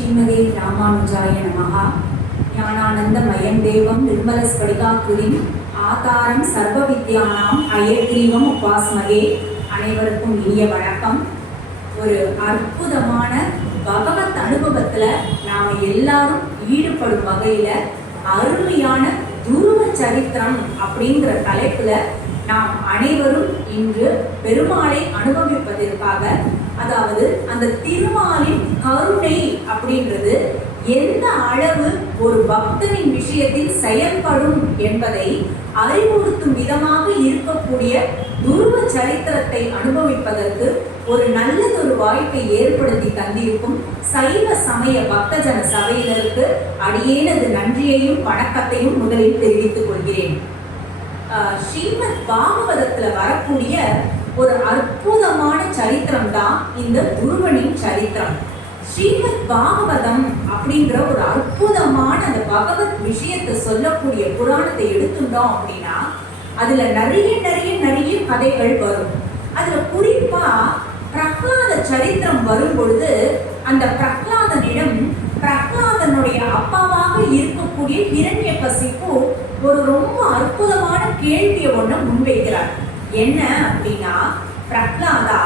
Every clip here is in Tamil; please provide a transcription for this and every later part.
ஸ்ரீமதே ராமானுஜாய நமஹா. ஞானானந்தமயம் தேவம் நிர்மலஸ்படிகாக்குலிம் ஆதாரம் சர்வ வித்யானாம் அயக்ரீவம் உபாஸ்மகே. அனைவருக்கும் இனிய வணக்கம். ஒரு அற்புதமான பகவத் அனுபவத்தில் நாம் எல்லாரும் ஈடுபடும் வகையில் அருமையான துருவ சரித்திரம் அப்படிங்கிற தலைப்பில் நாம் அனைவரும் இன்று பெருமாளை அனுபவிப்பதற்காக, அதாவது அந்த திருமாலின் கருணை அப்படின்றது எந்த அளவு ஒரு பக்தனின் விஷயத்தில் செயல்படும் என்பதை அறிவுறுத்தும் விதமாக இருக்கக்கூடிய துருவ சரித்திரத்தை அனுபவிப்பதற்கு ஒரு நல்லதொரு வாய்ப்பை ஏற்படுத்தி தந்திருக்கும் சைவ சமய பக்தஜன சபையினருக்கு அடியேனது நன்றியையும் வணக்கத்தையும் முதலில் தெரிவித்துக் கொள்கிறேன். ஸ்ரீமத் பாகவதத்தில் வரக்கூடிய ஒரு அற்புதமான சரித்திரம் தான் இந்த துருவனின் சரித்திரம். ஸ்ரீமத் பாகவதம் அப்படிங்கிற ஒரு அற்புதமான அந்த பகவத் விஷயத்தை சொல்லக்கூடிய புராணத்தை எடுத்துட்டோம் அப்படின்னா அதுல நிறைய கதைகள் வரும். அதுல குறிப்பா பிரஹ்லாத சரித்திரம் வரும் பொழுது அந்த பிரஹ்லாதனிடம் பிரஹ்லாதனுடைய அப்பாவாக இருக்கக்கூடிய ஹிரண்யகசிப்பு ஒரு ரொம்ப அற்புதமான கேள்வியை ஒண்ணு முன்வைக்கிறார். என்ன அப்படின்னா, பிரஹ்லாதா,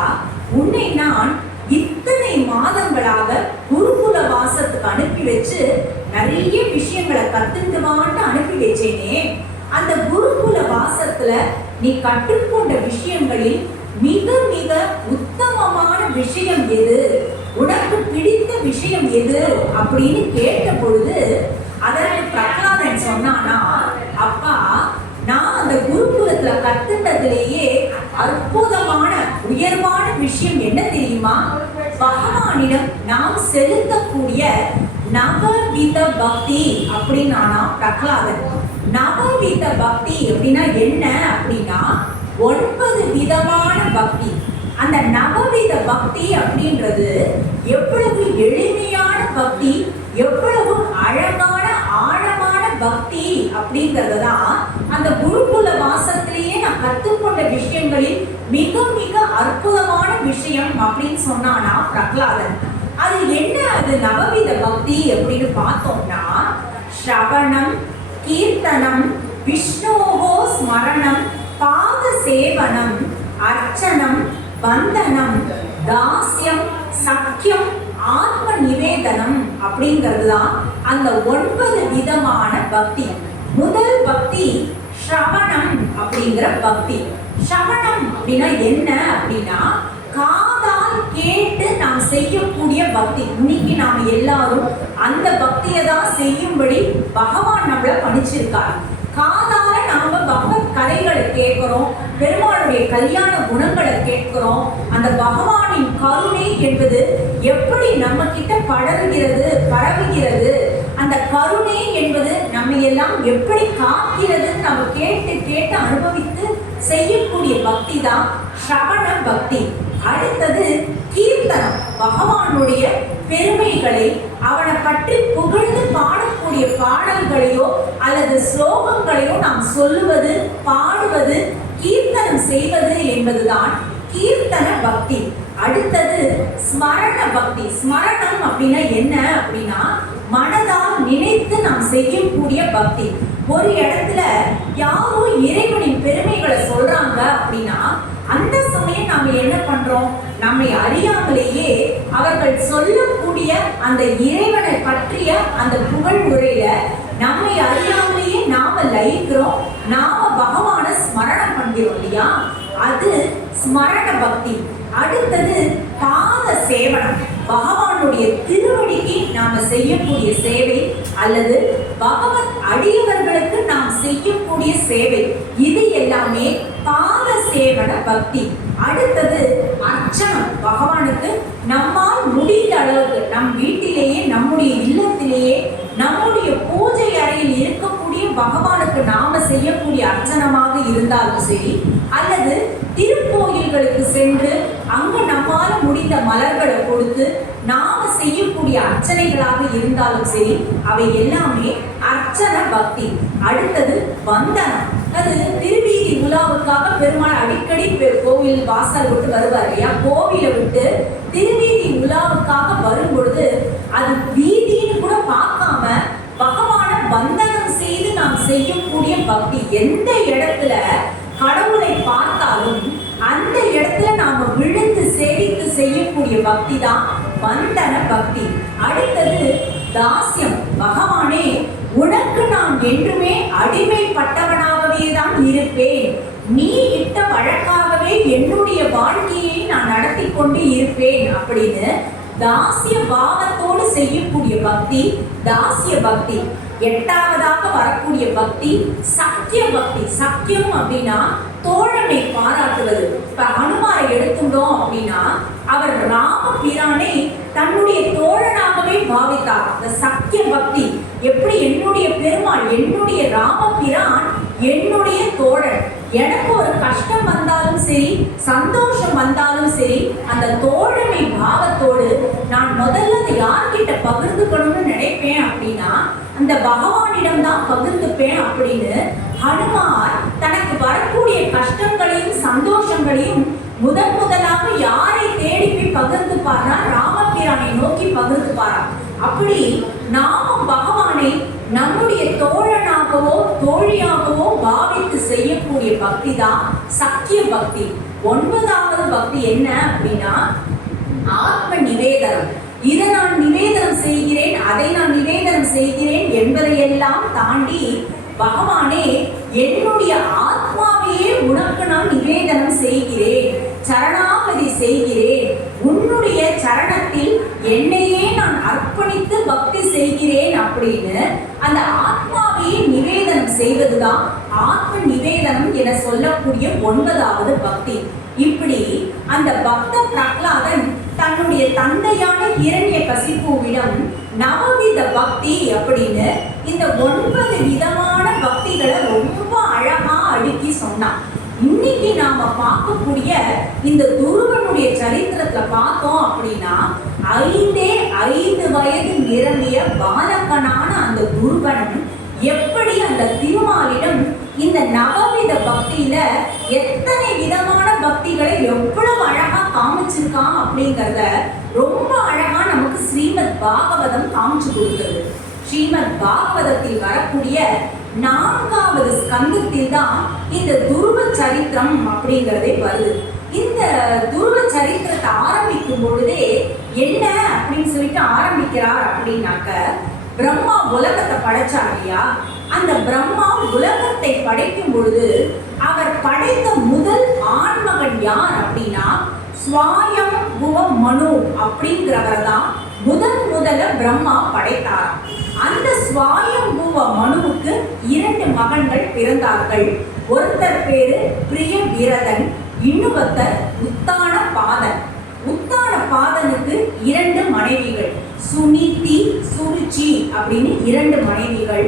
உன்னை நான் இத்தனை மாதங்களாக குருகுல வாசத்துக்கு அனுப்பி வச்சு நிறைய விஷயங்களை கத்துக்குவான்னு அனுப்பி வச்சேனே, அந்த குருகுல வாசத்துல நீ கற்றுக்கொண்ட விஷயங்களில் மிக மிக உத்தமமான விஷயம் எது, உனக்கு பிடித்த விஷயம் எது அப்படின்னு கேட்ட பொழுது அதற்கு பிரகலாதன் சொன்னானா, அப்பா, நான் அந்த குருகுலத்துல கத்துட்டதிலேயே அற்புதமான உயர்வான விஷயம் என்ன தெரியுமா, பகவானிடம் நாம் செலுத்தக்கூடிய நவவித பக்தி அப்படின்னானா பிரகலாதன். நவவித பக்தி அப்படின்னா என்ன அப்படின்னா 9 விதமான பக்தி. அந்த நவவித பக்தி அப்படின்றது எவ்வளவு எளிமையான பக்தி, எவ்வளவு அழகான ஆழமான பக்தி அப்படிங்கிறது தான் அந்த குருகுல வாசத்திலேயே நான் கற்றுக்கொண்ட விஷயங்களில் மிக மிக அற்புதமான விஷயம் அப்படின்னு சொன்னானா பிரகலாதன். அது என்ன, அது நவவித பக்தி அப்படின்னு பார்த்தோம்னா, ஸ்ரவணம், கீர்த்தனம், விஷ்ணோஹோ ஸ்மரணம், பாத சேவனம், அர்ச்சனம், வந்தனம், தாஸ்யம், சக்கியம், ஆத்ம நிவேதனம் அப்படிங்கிறது தான் அந்த 9 விதமான பக்தி. முதல் பக்தி ஸ்ரவணம் அப்படிங்கிற பக்தி. ஸ்ரவணம் அப்படின்னா என்ன அப்படின்னா, காதால் கேட்டு நாம் செய்யக்கூடிய பக்தி. இன்னைக்கு நாம் எல்லாரும் அந்த பக்தியை தான் செய்யும்படி பகவான் நம்மளை பணிச்சிருக்காரு. காதால நாம பகவத் கதைகளை கேட்கிறோம், பெருமாளுடைய கல்யாண குணங்களை கேட்கிறோம். அந்த பகவானின் கருணை என்பது எப்படி நம்ம கிட்ட பரவுகிறது, அந்த கருணை என்பது நம்ம எல்லாம் எப்படி காக்கிறது நம்ம கேட்டு அனுபவித்து செய்யக்கூடிய பக்தி தான் ஸ்ரவண பக்தி. அடுத்தது கீர்த்தனம். பகவானுடைய பெருமைகளை, அவனை பற்றி புகழ்ந்து பாடக்கூடிய பாடல்களையோ அல்லது ஸ்லோகங்களையோ நாம் சொல்லுவது, பாடுவது, கீர்த்தனம் செய்வது என்பதுதான் கீர்த்தன பக்தி. அடுத்தது ஸ்மரண பக்தி. ஸ்மரணம் அப்படின்னா என்ன அப்படின்னா, மனதால் நினைத்து நாம் செய்யக்கூடிய பக்தி. ஒரு இடத்துல யாரோ இறைவனின் பெருமைகளை சொல்றாங்க அப்படின்னா அந்த சமயம் நாம என்ன பண்றோம், நம்மை அறியாமலேயே அவர்கள் சொல்லக்கூடிய அந்த இறைவனை பற்றிய அந்த புகழ் உரையில நம்மை அறியாமலேயே நாம லயிக்கிறோம், நாம பகவான ஸ்மரணம் பண்றோம் இல்லையா, அது ஸ்மரண பக்தி. அடுத்தது பாத சேவனம். பகவானுடைய திருவடிக்கு நாம செய்யக்கூடிய சேவை அல்லது பகவத் அடியவர்களுக்கு நாம் செய்யக்கூடிய சேவை, இது எல்லாமே பாத சேவன பக்தி. அடுத்தது அர்ச்சனம். பகவானுக்கு நம்மால் முடிந்த அளவுக்கு நம் வீட்டிலேயே, நம்முடைய இல்லத்திலேயே, நம்முடைய பூஜை அறையில் இருக்கக்கூடிய பகவானுக்கு நாம செய்யக்கூடிய அர்ச்சனமாக இருந்தாலும் சரி, அல்லது திருக்கோயில்களுக்கு சென்று அங்கு நம்மால முடிந்த மலர்களை கொடுத்து நாம செய்யக்கூடிய அர்ச்சனைகளாக இருந்தாலும் சரி, அவை எல்லாமே அர்ச்சன பக்தி. அடுத்தது வந்தனம். அது திருவீதி உலாவுக்காக பெருமாள் அடிக்கடி கோவில் வாசல் விட்டு வருவார் இல்லையா, கோவிலை விட்டு திருவீதி உலாவுக்காக வரும் பொழுது அது எந்த இடத்துல கடவுளை பார்த்தாலும் அந்த இடத்துல நாம விழுந்து சேவித்து செய்யக்கூடிய பக்தி தான் வந்தன பக்தி. அடுத்தது தாஸ்யம். பகவானே, உனக்கு நான் என்றுமே அடிமைப்பட்டவனாகவே தான் இருப்பேன். நீ இட்ட வழக்காகவே என்னுடைய வாழ்க்கையை நான் நடத்தி கொண்டு இருப்பேன் அப்படின்னு தாசிய பாவத்தோடு செய்யக்கூடிய பக்தி தாசிய பக்தி. எட்டாவதாக வரக்கூடிய பக்தி சக்கிய பக்தி. சக்கியம் அப்படின்னா தோழமை பாராட்டுவது. இப்ப ஹனுமாரை எடுத்துட்டோம் அப்படின்னா அவர் ராமபிரானை தன்னுடைய தோழனாகவே பாவித்தார். அந்த சக்கிய பக்தி எப்படி? என்னுடைய பெருமாள், என்னுடைய ராமபிரான் என்னுடைய தோழன். எனக்கு ஒரு கஷ்டம் வந்தாலும் சரி, சந்தோஷம் வந்தாலும் சரி, அந்த தோழமை பாவத்தோடு நான் முதல்ல அதை யார்கிட்ட பகிர்ந்துக்கணும்னு நினைப்பேன் அப்படின்னா அந்த பகவானிடம் தான் பகிர்ந்துப்பேன் அப்படின்னு ஹனுமார் தனக்கு வரக்கூடிய கஷ்டங்களையும் சந்தோஷங்களையும் முதலாக யாரை தேடி போய் பகிர்ந்துப்பார்னா ராமபிரானை நோக்கி பகிர்ந்துப்பாரா. அப்படி நாமும் பகவானை நம்முடைய தோழனாகவோ தோழியாகவோ பாவித்து செய்யக்கூடிய பக்தி தான் சக்கிய பக்தி. ஒன்பதாவது பக்தி என்ன அப்படின்னா ஆத்ம நிவேதனம். இதை நான் நிவேதனம் செய்கிறேன், அதை நான் நிவேதனம் செய்கிறேன் என்பதையெல்லாம் தாண்டி பகவானே, என்னுடைய ஆத்மாவையே உனக்கு நான் நிவேதனம் செய்கிறேன், சரணாகதி செய்கிறேன், உன்னுடைய சரணத்தில் என்னையே நான் அர்ப்பணித்து பக்தி செய்கிறேன் அப்படின்னு அந்த ஆத்மாவையே நிவேதனம் செய்வதுதான் ஆத்ம நிவேதனம் என சொல்லக்கூடிய ஒன்பதாவது பக்தி. இப்படி அந்த பக்த பிரகலாதன் தன்னுடைய தந்தையான ஹிரண்யகசிபுவிடம் நவவித பக்தி அப்படின்னு இந்த 9 விதமான பக்திகளை ரொம்ப அழகா அடுக்கி சொன்னான். இன்னைக்கு நாம பார்க்கக்கூடிய இந்த துருவனுடைய சரித்திரத்துல பார்த்தோம் அப்படின்னா 5 வயது நிரம்பிய பாலகனான அந்த துருவன் எப்படி அந்த திருமாலிடம் இந்த நவவித பக்தியில எத்தனை விதமான பக்திகளை எவ்வளவு அழகா காமிச்சிருக்கான் அப்படிங்கறத ரொம்ப அழகா நமக்கு ஸ்ரீமத் பாகவதம் காமிச்சு கொடுக்கிறது. ஸ்ரீமத் பாகவதத்தில் வரக்கூடிய 4வது ஸ்கந்தத்தில் தான் இந்த துருவ சரித்திரம் அப்படிங்கிறதே வருது. இந்த துருவ சரித்திரத்தை ஆரம்பிக்கும் பொழுதே என்ன அப்படின்னு சொல்லிட்டு ஆரம்பிக்கிறார் அப்படின்னாக்க, பிரம்மா உலகத்தை படைச்சார் இல்லையா, அந்த பிரம்மா உலகத்தை படைக்கும் பொழுது அவர் படைத்த முதல் ஆண்மகன் யார் அப்படின்னா ஸ்வயம்புவ மனு அப்படிங்கிறவர் தான் முதல்ல பிரம்மா படைத்தார். அந்த ஸ்வயம்புவ மனுவுக்கு 2 மகன்கள் பிறந்தார்கள். ஒருத்தர் பேரு பிரிய விரதன், இன்னொருத்தர் உத்தான பாதன். உத்தான பாதனுக்கு 2 மனைவிகள், சுனிதி சுருச்சி அப்படின்னு 2 மனைவிகள்.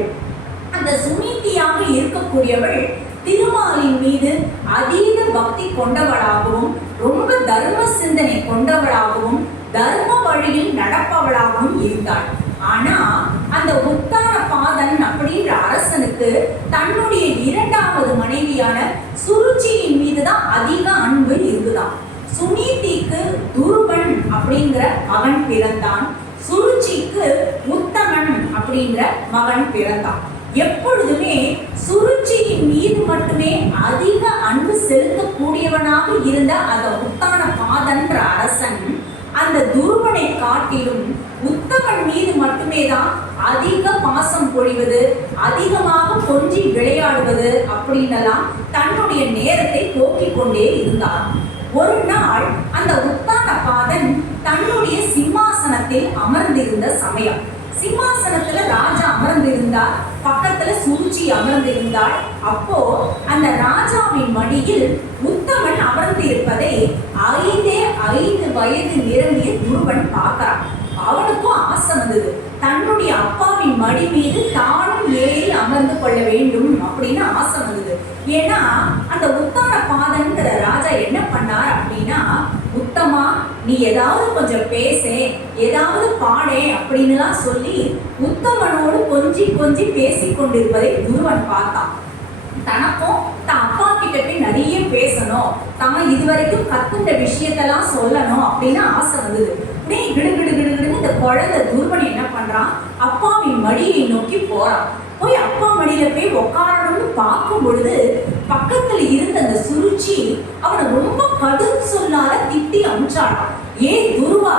அந்த சுனிதியாக இருக்கக்கூடியவள் திருமாலின் மீது அதீத பக்தி கொண்டவளாகவும் ரொம்ப தர்ம சிந்தனை கொண்டவளாகவும் தர்ம வழியில் நடப்பவளாகவும் இருந்தாள். ஆனா அந்த உத்தான பாதன் அப்படின்ற அரசனுக்கு தன்னுடைய 2வது மனைவியான சுருச்சியின் மீதுதான் அதிக அன்பு இருக்குதான். சுனிதிக்கு துருவன் அப்படிங்கிற மகன் பிறந்தான், சுருச்சிக்கு உத்தமன் அப்படிங்கிற மகன் பிறந்தான். எப்பொழுதுமே சுருச்சியின் மீது மட்டுமே அதிக அன்பு செலுத்தக்கூடியவனாக இருந்த அந்த உத்தான பாதன்ற அரசன் அந்த துருவனை காட்டிலும் உத்தமன் மீது மட்டுமே தான் அதிக பாசம் பொழிவது, அதிகமாக கொஞ்சி விளையாடுவது அப்படின்னெல்லாம் தன்னுடைய நேரத்தை போக்கிக் கொண்டே இருந்தார். ஒரு நாள் அந்த உத்தான பாதன் தன்னுடைய சிம்மாசனத்தில் அமர்ந்திருந்த சமயம், சிம்மாசனத்துல ராஜா அமர்ந்திருந்தார், பக்கத்துல சுருச்சி அமர்ந்திருந்தாள். அப்போ அந்த ராஜாவின் மடியில் உத்தமன் அமர்ந்திருப்பதை 5 வயது நிரம்பிய துருவன் பார்க்கிறான். அவனுக்கும் ஆசை வந்தது, தன்னுடைய அப்பாவின் மடி மீது தானும் ஏறி அமர்ந்து கொள்ள வேண்டும் அப்படின்னு ஆசை வந்தது. ஏன்னா அந்த உத்தான பாதன்கிற ராஜா என்ன பண்ணார் அப்படின்னா, உத்தமா நீ ஏதாவது கொஞ்சம் பேசே, ஏதாவது பாடே அப்படின்னுலாம் சொல்லி உத்தமனோடு கொஞ்சி பேசி கொண்டிருப்பதை துருவன் பார்த்தான். தனக்கும் தான் அப்பா கிட்ட போய் நிறைய பேசணும், தான் இதுவரைக்கும் கத்துண்ட விஷயத்தெல்லாம் சொல்லணும் அப்படின்னு ஆசை வந்தது. கிடு கிடு கிடுன்னு இந்த குழந்தை துருவன் என்ன பண்றான், அப்பாவின் மடியை நோக்கி போறான். போய் அப்பா மடியில போய் உட்காரணும்னு பார்க்கும் பொழுது பக்கத்துல இருந்த அந்த சுருச்சி அவனை ரொம்ப கடும் சொல்லால திட்டி அமிச்சாளாம். ஏன் துருவா,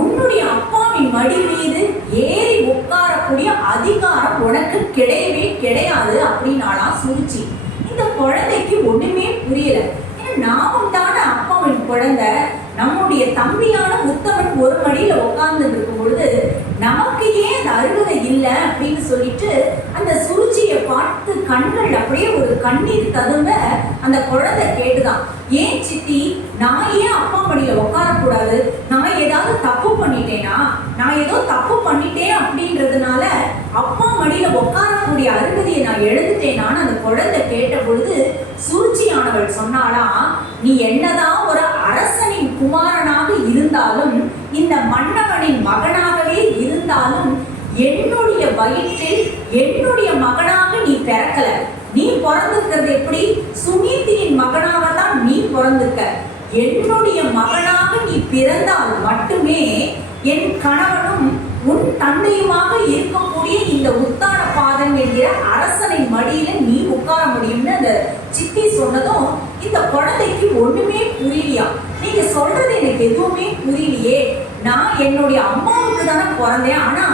உன்னுடைய அப்பாவின் மடி மீது ஏறி உட்காரக்கூடிய அதிகாரம் உனக்கு கிடையவே கிடையாது அப்படின்னாலாம் சுருச்சி. இந்த குழந்தைக்கு ஒண்ணுமே புரியல. நாமும் தானே அப்பாவின் குழந்தை, நம்முடைய தம்பியான உத்தமன் ஒரு மடியில உட்கார்ந்து இருக்கும் பொழுது நமக்கு ஏன் அந்த அருகதை இல்லை அப்படின்னு சொல்லிட்டு அந்த சுருச்சியை பார்த்து கண்கள் அப்படியே ஒரு கண்ணீர் ததும்ப அந்த குழந்தை கேட்டுதான், ஏன் சித்தி, நான் ஏன் அப்பா மடியில உட்காரக்கூடாது? நான் ஏதாவது தப்பு பண்ணிட்டேனா? நான் ஏதோ தப்பு பண்ணிட்டேன் அப்படின்றதுனால அப்பா மடியில உட்காரக்கூடிய அருகதையை நான் எழுந்துட்டேனான்னு அந்த குழந்தை கேட்ட பொழுது சுருச்சியானவள் சொன்னாலா, நீ என்னதான் ஒரு அரசனின் குமாரனாக இருந்தாலும், இந்த மன்னவனின் மகனாகவே இருந்தாலும், என்னுடைய வயிற்றில் என்னுடைய மகனாக நீ பிறக்கல. நீ பிறந்திருக்கிறது எப்படி? சுனீதியின் மகனாக தான் நீ பிறந்திருக்க. என்னுடைய மகனாக நீ பிறந்தால் மட்டுமே என் கணவனும் உன் தந்தையுமாக இருக்கக்கூடிய இந்த உத்தான பாதன் என்கிற அரசனின் மடியில நீ உட்கார முடியும்னு அந்த சித்தி சொன்னதும் இந்த குழந்தைக்கு ஒண்ணுமே புரியலையா. நீங்க சொல்றது எனக்கு எதுவுமே புரியலையே, நான் என்னுடைய அம்மாவுக்கு தானே பிறந்தேன், ஆனா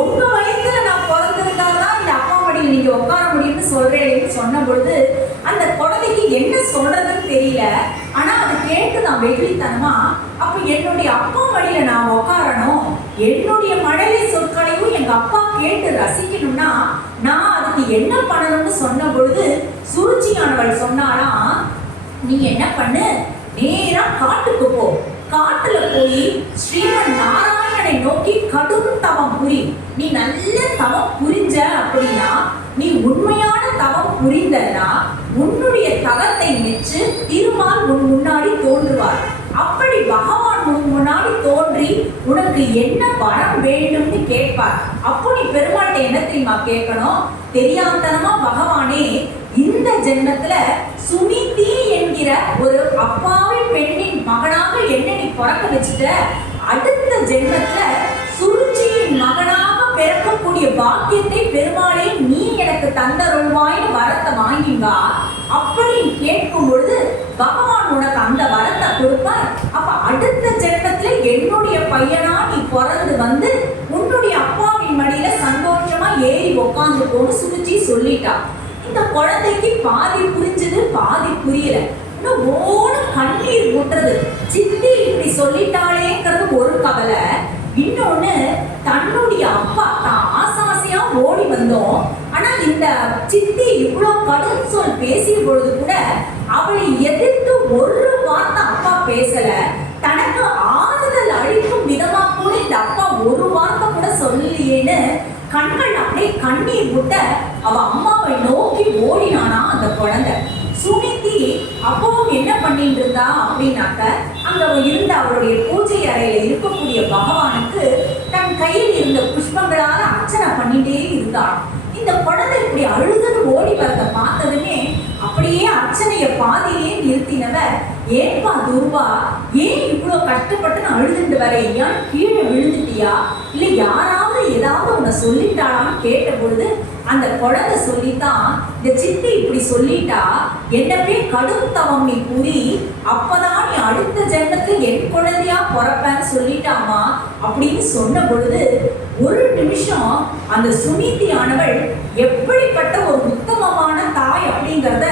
உங்க வயசுல நான் பிறந்திருந்தாதான் இந்த அப்பா மடியில் நீங்க உட்கார முடியும்னு சொல்றேன்னு சொன்ன பொழுது அந்த குழந்தைக்கு என்ன சொல்றதுன்னு தெரியல. ஆனா அது கேட்டுதான் வெகுளித்தனமா, அப்ப என்னுடைய அப்பா மடியில நான் உட்காரணும், என்னுடைய மழலை சொற்களையும் எங்க அப்பா கேட்டு ரசிக்கணும்னா நான் அதுக்கு என்ன பண்ணணும்னு சொன்ன பொழுது சுருச்சியானவள் சொன்னானா, நீ என்ன பண்ணு, நேரா காட்டுக்கு போ. காட்டுல போய் ஸ்ரீமன் நாராயணனை நோக்கி கடும் தவம் புரி. நீ நல்ல தவம் புரிஞ்ச அப்படின்னா, நீ உண்மையான தவம் புரிந்தனா உன்னுடைய தவத்தை மெச்சு திருமால் உன் முன்னாடி தோன்றுவார். அப்படி பகவான் உன் முன்னாடி தோன்றி உனக்கு என்ன வரம் வேண்டும்னு கேட்பார். அப்போ நீ பெருமாள்கிட்ட என்ன தெரியுமா கேட்கணும், தெரியாதனமா பகவானே, இந்த ஜென்மத்துல சுனிதி என்கிற ஒரு அப்பாவி பெண்ணின் மகனாக என்ன நீ பிறக்க வச்சுட்ட, அடுத்த ஜென்மத்துல சுருச்சியின் மகனாக பிறக்கக்கூடிய பாக்கியத்தை பெருமாளே நீ எனக்கு தந்தருள்வாய்னு வரத்தை வாங்கிவா. அப்படி கேட்கும் பொழுது பகவான் உனக்கு அந்த வரத்தை கொடுப்பார். அப்ப அடுத்த ஜென்மத்துல என்னுடைய பையனா நீ பிறந்து வந்து உன்னுடைய அப்பாவின் மடியில சந்தோஷமா ஏறி உட்கார்ந்து போன்னு சுருச்சி சொல்லிட்டா. இந்த குழந்தைக்கு பாதி புரிஞ்சது, பாதி புரியல. ஓடு கண்ணீர் ஊட்டுறது. சித்தி இப்படி சொல்லிட்டாளேங்கிறது ஒரு கவலை, இன்னொன்னு தன்னுடைய அப்பா தான் ஆசாசியா ஓடி வந்தோம், ஆனா இந்த சித்தி இவ்வளவு கடும் சொல் பேசிய பொழுது கூட அவளை எதிர்த்து ஒரு வார்த்தை அப்பா பேசல. தனக்கு ஆறுதல் அளிக்கும் விதமா கூட இந்த அப்பா ஒரு வார்த்தை கூட சொல்லலையேன்னு கண்கள் அப்படியே கண்ணீர் விட்ட அவ அம்மாவை நோக்கி ஓடினானா அந்த குழந்தை. சுனிதி அப்பவும் என்ன பண்ணிட்டு இருந்தா அப்படின்னாக்க, அங்க இருந்த அவருடைய பூஜை அறையில இருக்கக்கூடிய பகவானுக்கு தன் கையில் இருந்த புஷ்பங்களால அர்ச்சனை பண்ணிட்டே இருந்தான். இந்த குழந்தை இப்படி அழுதுன்னு ஓடி வரத பார்த்ததுமே அப்படியே அர்ச்சனைய பாதியிலே நிறுத்தினவ, ஏன்பா துருவா, ஏன் இவ்வளவு கஷ்டப்பட்டு நான் அழுதுட்டு வரேன், ஏன் கீழே விழுந்துட்டியா, இல்ல யாராவது ஏதாவது உன்னை சொல்லிட்டாளான்னு கேட்ட பொழுது அந்த குழந்தை சொல்லித்தான், இந்த சித்தி இப்படி சொல்லிட்டா, என்னவே கடும் தவம் நீ புரி, அப்பதான் நீ அடுத்த ஜென்மத்துக்கு என் குழந்தையா பிறப்பேன்னு சொல்லிட்டாமா அப்படின்னு சொன்ன பொழுது ஒரு நிமிஷம் அந்த சுனிதியானவள் எப்படிப்பட்ட ஒரு உத்தமமான தாய் அப்படிங்கிறத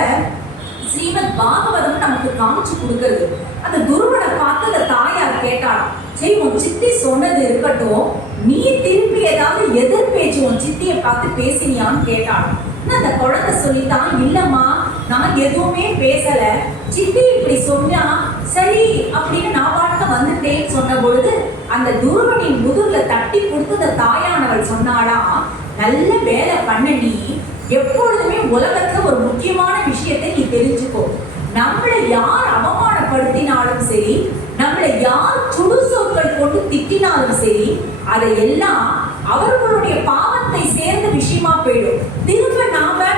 ஸ்ரீமத் பாகவதம் நமக்கு காமிச்சு கொடுக்குறது. அந்த துருவனை பார்த்து அந்த தாயார் கேட்டாளாம், சரி உன் சித்தி சொன்னது இருக்கட்டும், நீ திருப்பி ஏதாவது எதிர் பேச்சு உன் சித்தியை பார்த்து பேசினியான்னு கேட்டாளாம். அந்த குழந்தை சொல்லித்தான், இல்லம்மா நான் எதுவுமே பேசல, சித்தி இப்படி சொன்னா சரி அப்படின்னு நான் பாட்டுக்கு வந்துட்டேன்னு சொன்ன பொழுது அந்த துருவனின் முதுகுல தட்டி கொடுத்து அந்த தாயானவள் சொன்னாளா, நல்ல வேலை பண்ண, நீ எப்பொழுதுமே உலகத்துல ஒரு முக்கியமான விஷயத்தை நீ தெரிஞ்சுக்கோ, நம்மளை யார் அவமானப்படுத்தினாலும் சரி, நம்மளை யார் சுடு சொற்கள் கொண்டு திட்டினாலும் சரி, அதையெல்லாம் அவர்களுடைய பாவத்தை சேர்ந்த விஷயமா போயிடும். திரும்ப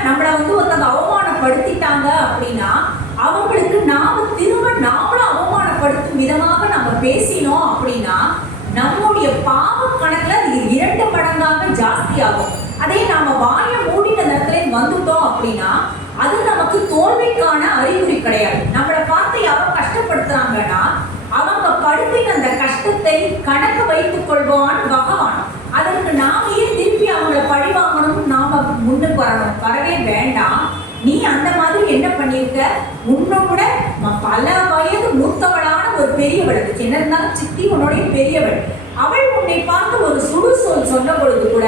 நம்மளை ஒருத்தங்க அவமானப்படுத்திட்டாங்க அப்படின்னா அவங்களுக்கு நாம திரும்ப நாமளும் அவமானப்படுத்தும் விதமாக நம்ம பேசினோம் அப்படின்னா நம்முடைய பாவ கணக்குல இது 2 மடங்காக ஜாஸ்தி ஆகும். அதே நாம வாயை மூடின நேரத்துல வந்துட்டோம் அப்படின்னா அது நமக்கு தோல்விக்கான அறிகுறி கிடையாது. நம்மளை பார்த்து யாரோ கஷ்டப்படுத்துறாங்கன்னா அவங்க படுத்தின அந்த கஷ்டத்தை கணக்கு வைத்துக் கொள்வான் பகவான். அதற்கு நாம ஏன் திருப்பி அவங்கள பழி வாங்கணும்? நாம முன்னுக்கு வரணும், வரவே வேண்டாம். நீ அந்த மாதிரி என்ன பண்ணிருக்க, உன்னோட பல வயது மூத்தவளான ஒரு பெரியவள், என்ன இருந்தாலும் சித்தி உன்னுடைய பெரியவள், அவள் உன்னை பார்த்து ஒரு சுடு சொல் சொன்ன பொழுது கூட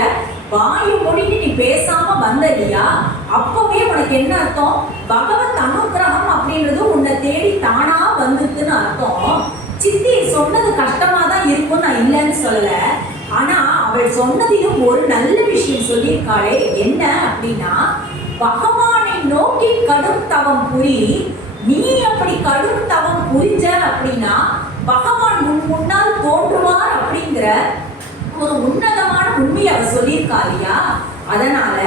வாயு மொழின்னு நீ பேசாம வந்த இல்லையா, அப்பவே உனக்கு என்ன அர்த்தம்? பகவத் அனுகிரகம் அப்படின்றது உன்னை தேடி தானா வந்துருக்குன்னு அர்த்தம். சித்தி சொன்னது கஷ்டமா தான் இருக்கும், நான் இல்லைன்னு சொல்லல. ஆனா அவள் சொன்னதிலும் ஒரு நல்ல விஷயம் சொல்லியிருக்காளே. என்ன அப்படின்னா, பகவானை நோக்கி கடும் தவம் புரி. நீ அப்படி கடும் தவம் புரிஞ்ச அப்படின்னா பகவான் முன்னால் தோன்றுவார் அப்படிங்கிற ஒரு உன்னதமான உண்மையை அவர் சொல்லியிருக்கா இல்லையா. அதனால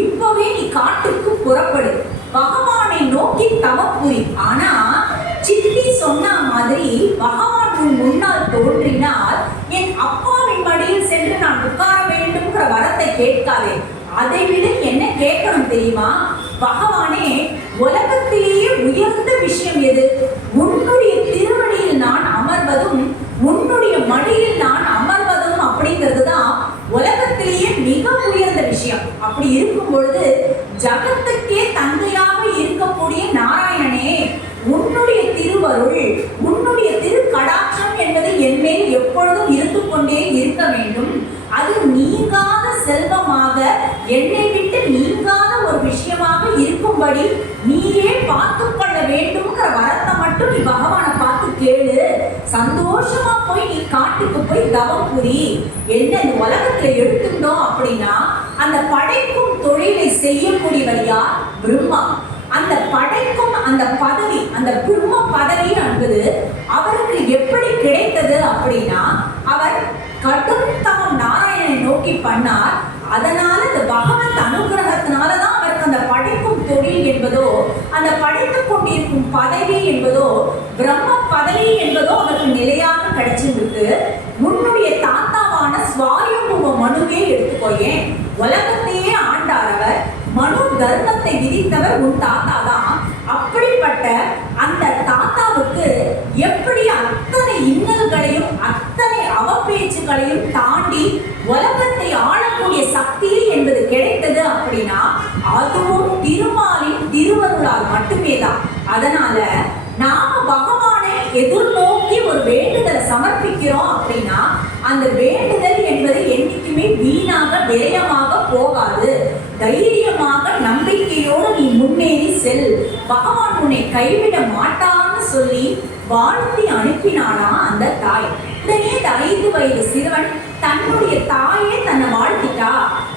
இப்பவே நீ காட்டுக்கு புறப்படு, பகவானை நோக்கி தவம் புரி. ஆனா சித்தி சொன்ன மாதிரி பகவான் முன்னால் தோன்றினால் என் அப்பாவின் மடியில் சென்று நான் உட்கார வேண்டும்ங்கிற வரத்தை கேட்காதே. அதை விட என்ன கேட்கணும் தெரியுமா? பகவானே, உலகத்திலேயே உயர்ந்த விஷயம் எது? உன்னுடைய திருவடியில் நான் அமர்வதும் உன்னுடைய மடியில் நான் அமர்வதும் அப்படிங்கிறது தான் உலகத்திலேயே மிக உயர்ந்த விஷயம். அப்படி இருக்கும் பொழுது ஜகத்துக்கே தந்தையாக இருக்கக்கூடிய நாராயணனே, உன்னுடைய திருவருள், உன்னுடைய திரு கடாட்சம் என்பது என் மேல் எப்பொழுதும் இருந்து கொண்டே இருக்க வேண்டும். அது நீங்காத செல்வமாக, என்னை விட்டு நீங்காத ஒரு விஷயமாக இருக்கும்படி நீயே பார்த்து கொள்ள வேண்டும்ங்கிற வரத்தை மட்டும் நீ பகவானை பார்த்து கேளு. சந்தோஷமா போய் நீ காட்டுக்கு போய் தவம் புரி. என்ன இந்த உலகத்துல எடுத்துட்டோம் அப்படின்னா அந்த படைக்கும் தொழிலை செய்யக்கூடியவர் யார்? பிரம்மா. அந்த படைக்கும் அந்த பதவி, அந்த பிரம்ம பதவி என்பது அவருக்கு எப்படி கிடைத்தது அப்படின்னா அவர் கடும் தவம் நாராயணனை நோக்கி பண்ணார். அதனால இந்த பகவத் அனுகிரகத்தினாலதான் அவருக்கு அந்த படைக்கும் தொழில் என்பதோ, அந்த படைத்துக் கொண்டிருக்கும் பதவி என்பதோ, பிரம்ம பதவி என்பதோ அவருக்கு நிலையாக கிடைச்சிருக்கு. உன்னுடைய தாத்தாவான ஸ்வாயம்புவ மனுவே எடுத்துக்கோயேன். உலகத்தையே ஆண்டாரவர், மனு தர்மத்தை விதித்தவர் உன் தாத்தா தான். அப்படிப்பட்ட அந்த தாத்தாவுக்கு எப்படி அத்தனை இன்னல்களையும் அத்தனை அவப்பேச்சுகளையும் தாண்டி உலகத்தை ஆளக்கூடிய சக்தி என்பது கிடைத்தது அப்படின்னா அதுவும் திருமாலின் திருவருளால் மட்டுமே தான். அதனால நாம பகவானை எதிர்நோக்கி ஒரு வேண்டுதலை சமர்ப்பிக்கிறோம் அப்படின்னா அந்த வேண்டுதல் என்பது என்னைக்குமே வீணாக விரயமாக போகாது. தைரியமாக நம்பிக்கையோடு நீ முன்னேறி செல், பகவான் உன்னை கைவிட மாட்டான்னு சொல்லி வாழ்த்தி அனுப்பினானா அந்த தாய். உடனே இந்த 5 வயது சிறுவன் தன்னுடைய தாயே தன்னை வாழ்த்திட்டா,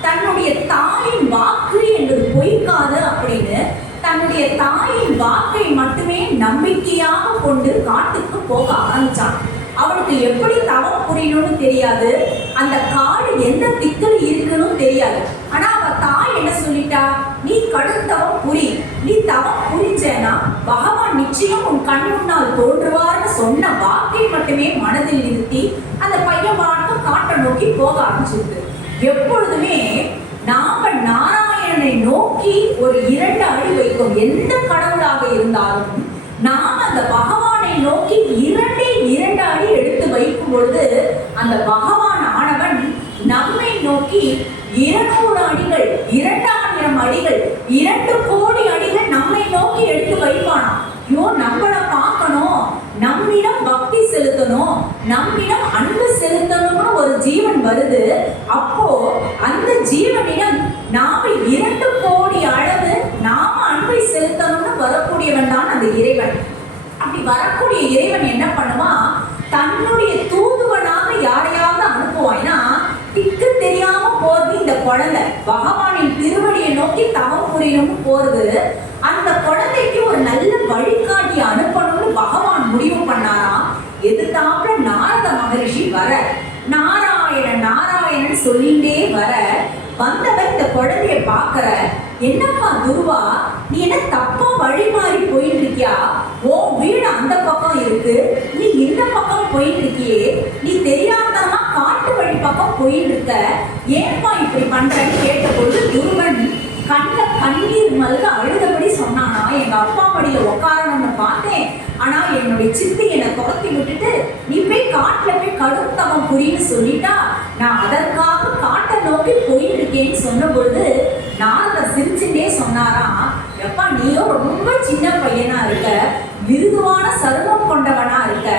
தன்னுடைய தாயின் வாக்கு என்பது பொய்க்காது அப்படின்னு தன்னுடைய தாயின் வாக்கை மட்டுமே நம்பிக்கையாக கொண்டு காட்டுக்கு போக ஆரம்பிச்சான். அவனுக்கு எப்படி தவம் புரியணும்னு தெரியாது, அந்த காடு எந்த திக்கில் இருக்குன்னு தெரியாது. ஆனா அவ தாய் என்ன சொல்லிட்டா, நீ கடும் தவம் புரி, நீ தவம் புரிஞ்சேனா பகவான் நிச்சயம் உன் கண் முன்னால் தோன்றுவார்னு சொன்ன வாக்கை மட்டுமே மனதில் நிறுத்தி அந்த பையன் வாழ்க்கை காட்டை நோக்கி போக ஆரம்பிச்சிருக்கு. எப்பொழுதுமே நாம நாராயணனை நோக்கி ஒரு 2 அடி வைக்கும் எந்த கடவுளாக இருந்தாலும் நாம் அந்த பகவானை நோக்கி 2 அடி எடுத்து வைக்கும் பொழுது அந்த பகவான் ஆனவன் நம்மை நோக்கி 200 அடிகள், 2000 அடிகள், 2 கோடி அடிகள் நம்மை நோக்கி எடுத்து வைப்பானா. ஐயோ, நம்மளை பார்க்கணும், நம்மிடம் பக்தி செலுத்தணும், நம்மிடம் அன்பு செலுத்தணும்னு ஒரு ஜீவன் வருது. அப்போ அந்த ஜீவனிடம் நாம 2 கோடி அளவு நாம அன்பை செலுத்தணும்னு வரக்கூடியவன் தான் அந்த இறைவன். அப்படி வரக்கூடிய இறைவன் என்ன பண்ணுவான், தன்னுடைய தூதுவனாக யாரையாவது அனுப்புவாய்னா திக்கு தெரியாம போறது இந்த குழந்தை பகவானின் திருவடியை நோக்கி தவம் புரியணும்னு போறது. அந்த குழந்தைக்கு ஒரு நல்ல வழிகாட்டி அனுப்பணும்னு பகவான் முடிவு பண்ணாராம். எதிர்த்தாப்புல நாரத மகரிஷி வர நாராயணன் நாராயணன் சொல்லிண்டே வர வந்தவர் இந்த குழந்தைய பாக்குற, என்னப்பா துருவா, நீ என்ன தப்பா வழி மாறி போயிட்டு இருக்கியா? ஓ வீடு அந்த பக்கம் இருக்கு, நீ இந்த பக்கம் போயிட்டு இருக்கியே, நீ தெரியாதனமா காட்டு வழி பக்கம் போயிட்டு இருக்க, ஏன்பா இப்படி பண்றேன்னு கேட்டபோது துருவன் கண்ட கண்ணீர் மல்க அழுதபடி சொன்னானா, எங்க அப்பா மடியில உட்காரணும்னு பார்த்தேன், ஆனா என்னுடைய சித்தி என்னை துரத்தி விட்டுட்டு நீ போய் காட்டுல போய் கடும் தவம் புரின்னு சொல்லிட்டா, நான் அதற்காக காட்டை நோக்கி போயிட்டு இருக்கேன்னு சொன்ன பொழுது நாரதர் சிரிச்சுட்டே சொன்னாராம், எப்பா நீயோ ரொம்ப சின்ன பையனா இருக்க, மிருதுவான சருமம் கொண்டவனா இருக்க,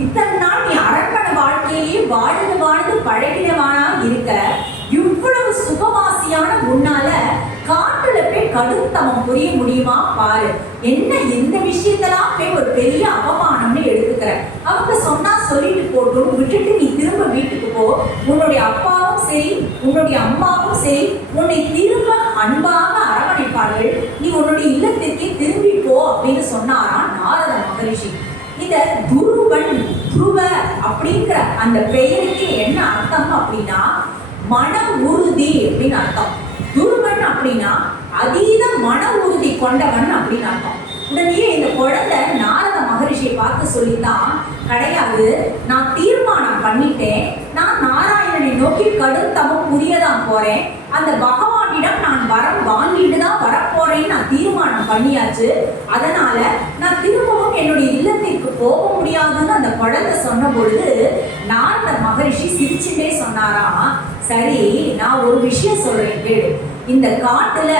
இத்தனை நாள் நீ அரண்மனை வாழ்க்கையிலேயே வாழ்ந்து பழகினவானா இருக்க, இவ்வளவு சுகவாசியான உன்னால காட்டுல போய் கடும் தவம் புரிய முடியுமா பாரு, என்ன இந்த விஷயத்தெல்லாம் போய் ஒரு பெரிய அவமானம்னு எடுத்துக்கிற, அவங்க சொன்னா சொல்லிட்டு போட்டும் விட்டுட்டு நீ திரும்ப வீட்டுக்கு போ, உன்னுடைய அப்பாவும் சரி உன்னுடைய அம்மாவும் சரி உன்னை திரும்ப அன்பாக அரவணைப்பார்கள், நீ உன்னுடைய இல்லத்திற்கே திரும்பி போ அப்படின்னு சொன்னாராம் நாரத மகரிஷி. இந்த துருவ அப்படிங்கிற அந்த பெயருக்கு என்ன அர்த்தம் அப்படின்னா மன உறுதி அப்படின்னு அர்த்தம். துருவன் அப்படின்னா அதீத மன உறுதி கொண்டவன் அப்படின்னு அர்த்தம். உடனே இந்த குழந்தை நாரத மகரிஷியை பார்த்து சொல்லித்தான், கிடையாது, நான் தீர்மானம் பண்ணிட்டேன், நான் நாராயணனை நோக்கி கடும் தவம் புரியதான் போறேன், அந்த பகவானிடம் நான் வரம் வாங்கிட்டு தான் வரப்போறேன்னு நான் தீர்மானம் பண்ணியாச்சு, அதனால நான் திரும்பவும் என்னுடைய இல்லத்திற்கு போக முடியாதுன்னு அந்த குழந்தை சொன்ன பொழுது நாரத மகரிஷி சிரிச்சுட்டே சொன்னாராம், சரி நான் ஒரு விஷயம் சொல்றேன் கேளு, இந்த காட்டுல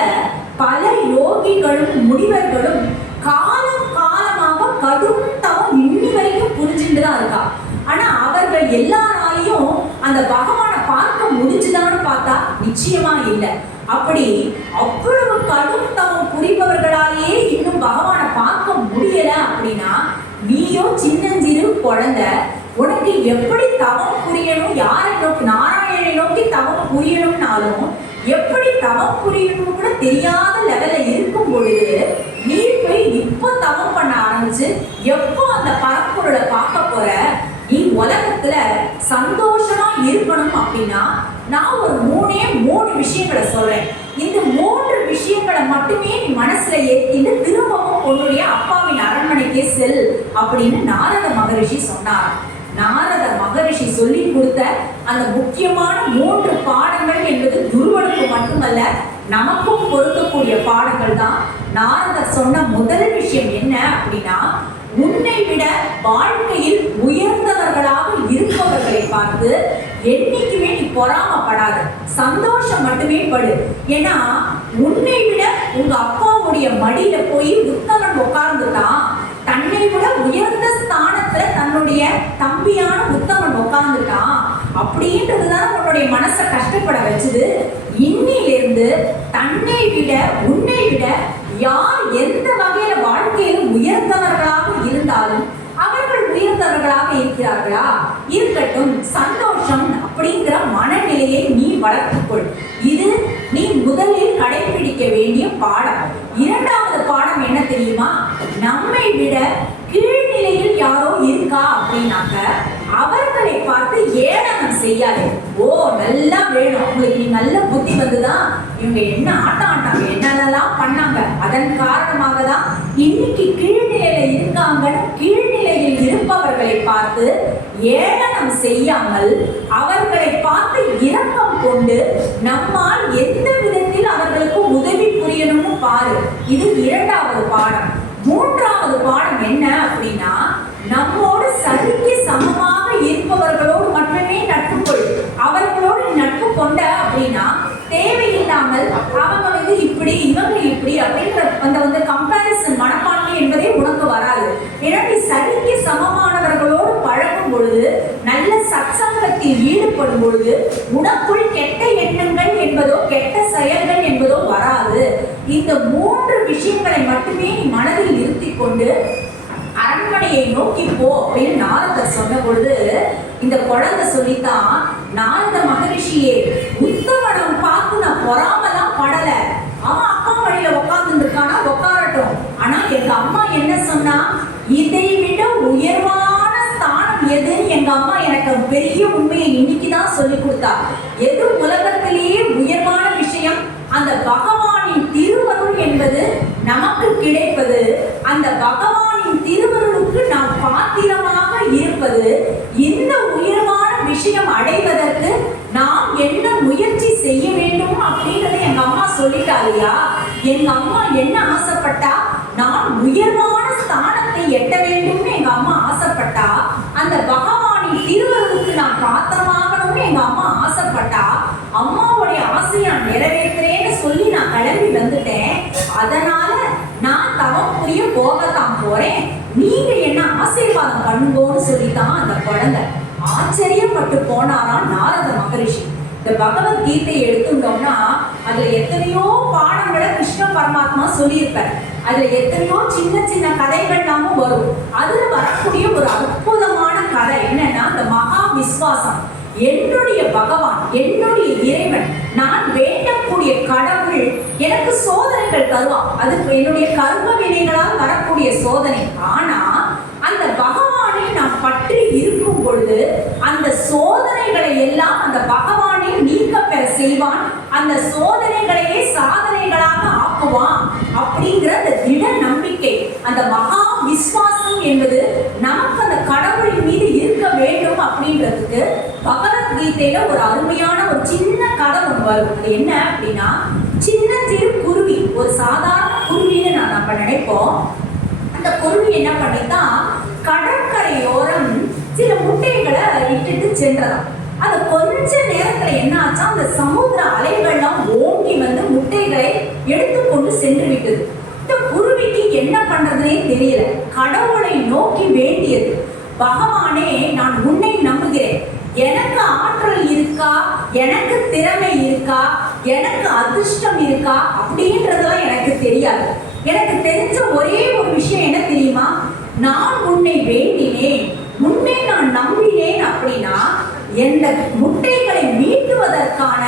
பல யோகிகளும் முனிவர்களும் காலம் காலமாக கடும் தவம் இன்னி வரைக்கும் புரிஞ்சுட்டுதான் இருக்கா, ஆனா அவர்கள் எல்லாராலையும் அந்த பகவானை பார்க்க முடிஞ்சுதான்னு பார்த்தா நிச்சயமா இல்லை. அப்படி அவ்வளவு கடும் தவம் புரிபவர்களாலேயே இன்னும் பகவானை பார்க்க முடியல அப்படின்னா நீயோ சின்னஞ்சிறு குழந்தை, உனக்கு எப்படி தவம் புரியணும், யாரை நோக்கி நாராயணனை நோக்கி தவம் புரியணும்னாலும் எப்படி தவம் புரியணும் கூட தெரியாத லெவல்ல இருக்கும் பொழுது நீ போய் இப்போ தவம் பண்ண ஆரம்பிச்சு எப்போ அந்த பரம்பொருளை பார்க்க போற, நீ உலகத்துல சந்தோஷமா இருக்கணும் அப்படின்னா நான் ஒரு மூணு விஷயங்களை சொல்றேன், இந்த 3 விஷயங்களை மட்டுமே நீ மனசுல ஏத்திட்டு திரும்பவும் உன்னுடைய அப்பாவின் அரண்மனைக்கே செல் அப்படின்னு நாரத மகரிஷி சொன்னார். நாரத மகரிஷி சொல்லி கொடுத்த அந்த முக்கியமான 3 பாடங்கள் என்பது துருவனுக்கு மட்டுமல்ல நமக்கும் பொருத்தக்கூடிய பாடங்கள் தான். நாரதர் சொன்ன முதல் விஷயம் என்ன அப்படின்னா, உன்னை விட வாழ்க்கையில் உயர்ந்தவர்களாக இருப்பவர்களை பார்த்து என்னைக்குமே நீ பொறாமப்படாத, சந்தோஷம் மட்டுமே படு. ஏன்னா உன்னை விட உங்க அப்பாவுடைய மடியில போய் உத்தமன் உட்கார்ந்துட்டான், தன்னை விட உயர்ந்த ஸ்தானத்துல தன்னுடைய தம்பியான உத்தமன் உட்கார்ந்துட்டான் அப்படின்றதுதான் உன்னுடைய மனசை கஷ்டப்பட வச்சுது. இன்னிலிருந்து தன்னை விட உன்னை விட யார் எந்த வகையில வாழ்க்கையில் உயர்ந்தவர்களாக இருந்தாலும் அவர்கள் உயர்ந்தவர்களாக இருக்கிறார்களா, இருக்கட்டும், சந்தோஷம் அப்படிங்கிற மனநிலையை நீ வளர்த்துக்கொள். இது நீ முதலில் கடைபிடிக்க வேண்டிய பாடம். இரண்டாவது பாடம் என்ன தெரியுமா, நம்மை விட கீழ்நிலையில் யாரோ இருக்கா அப்படின்னாக்க அவர்களை பார்த்து ஏளனம் செய்யாதே. ஓ நல்லா வேணும், உங்களுக்கு நீ நல்ல புத்தி வந்துதான், இவங்க என்ன ஆட்டம் ஆட்டாங்க, என்னென்னலாம் பண்ணாங்க, அதன் காரணமாக தான் இன்னைக்கு கீழ்நிலையில இருக்காங்கன்னு கீழ்நிலையில் இருப்பவர்களை பார்த்து ஏளனம் செய்யாமல் அவர்களை பார்த்து இரக்கம் கொண்டு நம்மால் எந்த விதத்தில் அவர்களுக்கு உதவி புரியணும்னு பாரு. இது இரண்டாவது பாடம். மூன்றாவது பாடம் என்ன அப்படின்னா, நம்மோடு சரிக்கு சமமாக இருப்பவர்களோடு மட்டுமே நட்பு கொள். அவர்களோடு நட்பு கொண்ட அப்படின்னா தேவையில்லாமல் அவங்க வந்து இப்படி இவங்க இப்படி அப்படிங்கிற அந்த கம்பேரிசன் மனப்பான்மை என்பதே உனக்கு வராது. ஏன்னா நீ சரிக்கு சமமானவர்களோடு பழகும் பொழுது, நல்ல சத்சங்கத்தில் ஈடுபடும் பொழுது உனக்குள் கெட்ட எண்ணங்கள் என்பதோ கெட்ட செயல்கள் என்பதோ வராது. இந்த 3 விஷயங்களை மட்டுமே நீ மனதில் நிறுத்தி கொண்டு அரண்மனையை நோக்கி போ அப்படின்னு நாரதர் சொன்ன பொழுது இந்த குழந்தை சொல்லித்தான், நாரத மகரிஷியே, உத்தமனம் பார்த்து நான் பொறாமலாம் படல, அவன் அப்பா மடியில உட்கார்ந்து இருக்கானா உட்காரட்டும், ஆனா எங்க அம்மா என்ன சொன்னா, இதை விட உயர்வான ஸ்தானம் எதுன்னு எங்க அம்மா எனக்கு பெரிய உண்மையை இன்னைக்குதான் சொல்லி கொடுத்தா. எது உலகத்திலேயே உயர்வான விஷயம், அந்த பகவானின் திருவருள் என்பது நமக்கு கிடைப்பது, அந்த பகவானின் திருவருளுக்கு நாம் பாத்திரமாக இருப்பது, இந்த உயர்வான விஷயம் விஷயம் அடைவதற்கு நாம் என்ன முயற்சி செய்ய வேண்டும் அப்படின்றத எங்க அம்மா சொல்லிட்டாலையா. எங்க அம்மா என்ன ஆசைப்பட்டா, நான் உயர்வான ஸ்தானத்தை எட்ட வேண்டும்னு எங்க அம்மா ஆசைப்பட்டா. அந்த பகவானின் திருவருளுக்கு நான் பாத்திரமாகணும்னு எங்க அம்மா ஆசைப்பட்டா. அம்மாவுடைய ஆசையை நான் நிறைவேற்றுறேன்னு சொல்லி நான் கிளம்பி வந்துட்டேன். அதனால நான் தவம் புரிய போகத்தான் போறேன், நீங்க என்ன ஆசீர்வாதம் பண்ணுங்கன்னு சொல்லித்தான் அந்த குழந்தை. ஆச்சரியப்பட்டு போனாராம் நாரத மகரிஷி. இந்த பகவத்கீதையை எடுத்துட்டோம்னா அதுல எத்தனையோ பாடங்களை கிருஷ்ண பரமாத்மா சொல்லியிருப்பார். அதுல எத்தனையோ சின்ன சின்ன கதைகள்லாமும் வரும். அதுல வரக்கூடிய ஒரு அற்புதமான கதை என்னன்னா, இந்த மகா விஸ்வாசம். என்னுடைய பகவான், என்னுடைய இறைவன், நான் வேண்டக்கூடிய கடவுள் எனக்கு சோதனைகள் தருவான். அது என்னுடைய கர்ம வினைகளால் வரக்கூடிய சோதனை. ஆனா அந்த பகவானை நான் பற்றி இருக்கும் பொழுது அந்த சோதனைகளை எல்லாம் அந்த பகவானை நீக்க பெற செய்வான். அந்த சோதனைகளையே சாதனைகளாக ஆக்குவான் அப்படிங்கிற அந்த திட நம்பிக்கை, அந்த மகா விஸ்வாசம் என்பது நமக்கு அந்த கடவுளின் மீது இருக்க வேண்டும் அப்படின்றதுக்கு பகவத்கீதையில ஒரு அருமையான ஒரு சின்ன கதை ஒன்று வரும். அது என்ன அப்படின்னா, சின்ன சிறு குருவி, ஒரு சாதாரண குருவின்னு நம்ம நினைப்போம். அந்த குருவி என்ன பண்ணித்தான், கடற்கரையோரம் சில முட்டைகளை இட்டுட்டு சென்றதாம். அது கொஞ்ச நேரத்துல என்ன ஆச்சா, அந்த சமுத்திர அலைகள்லாம் ஓங்கி வந்து முட்டைகளை எடுத்துக்கொண்டு சென்று விட்டது. இந்த குருவிக்கு என்ன பண்றதுனே தெரியல. கடவுளை நோக்கி வேண்டியது, பகவானே நான் உன்னை நம்புகிறேன், எனக்கு ஆற்றல் இருக்கா, எனக்கு திறமை இருக்கா, எனக்கு அதிர்ஷ்டம் இருக்கா அப்படின்றதெல்லாம் எனக்கு தெரியாது. எனக்கு தெரிஞ்ச ஒரே ஒரு விஷயம் என்ன தெரியுமா, நான் உன்னை வேண்டினேன், உன்னை நான் நம்பினேன் அப்படின்னா எந்த முட்டைகளை மீட்டுவதற்கான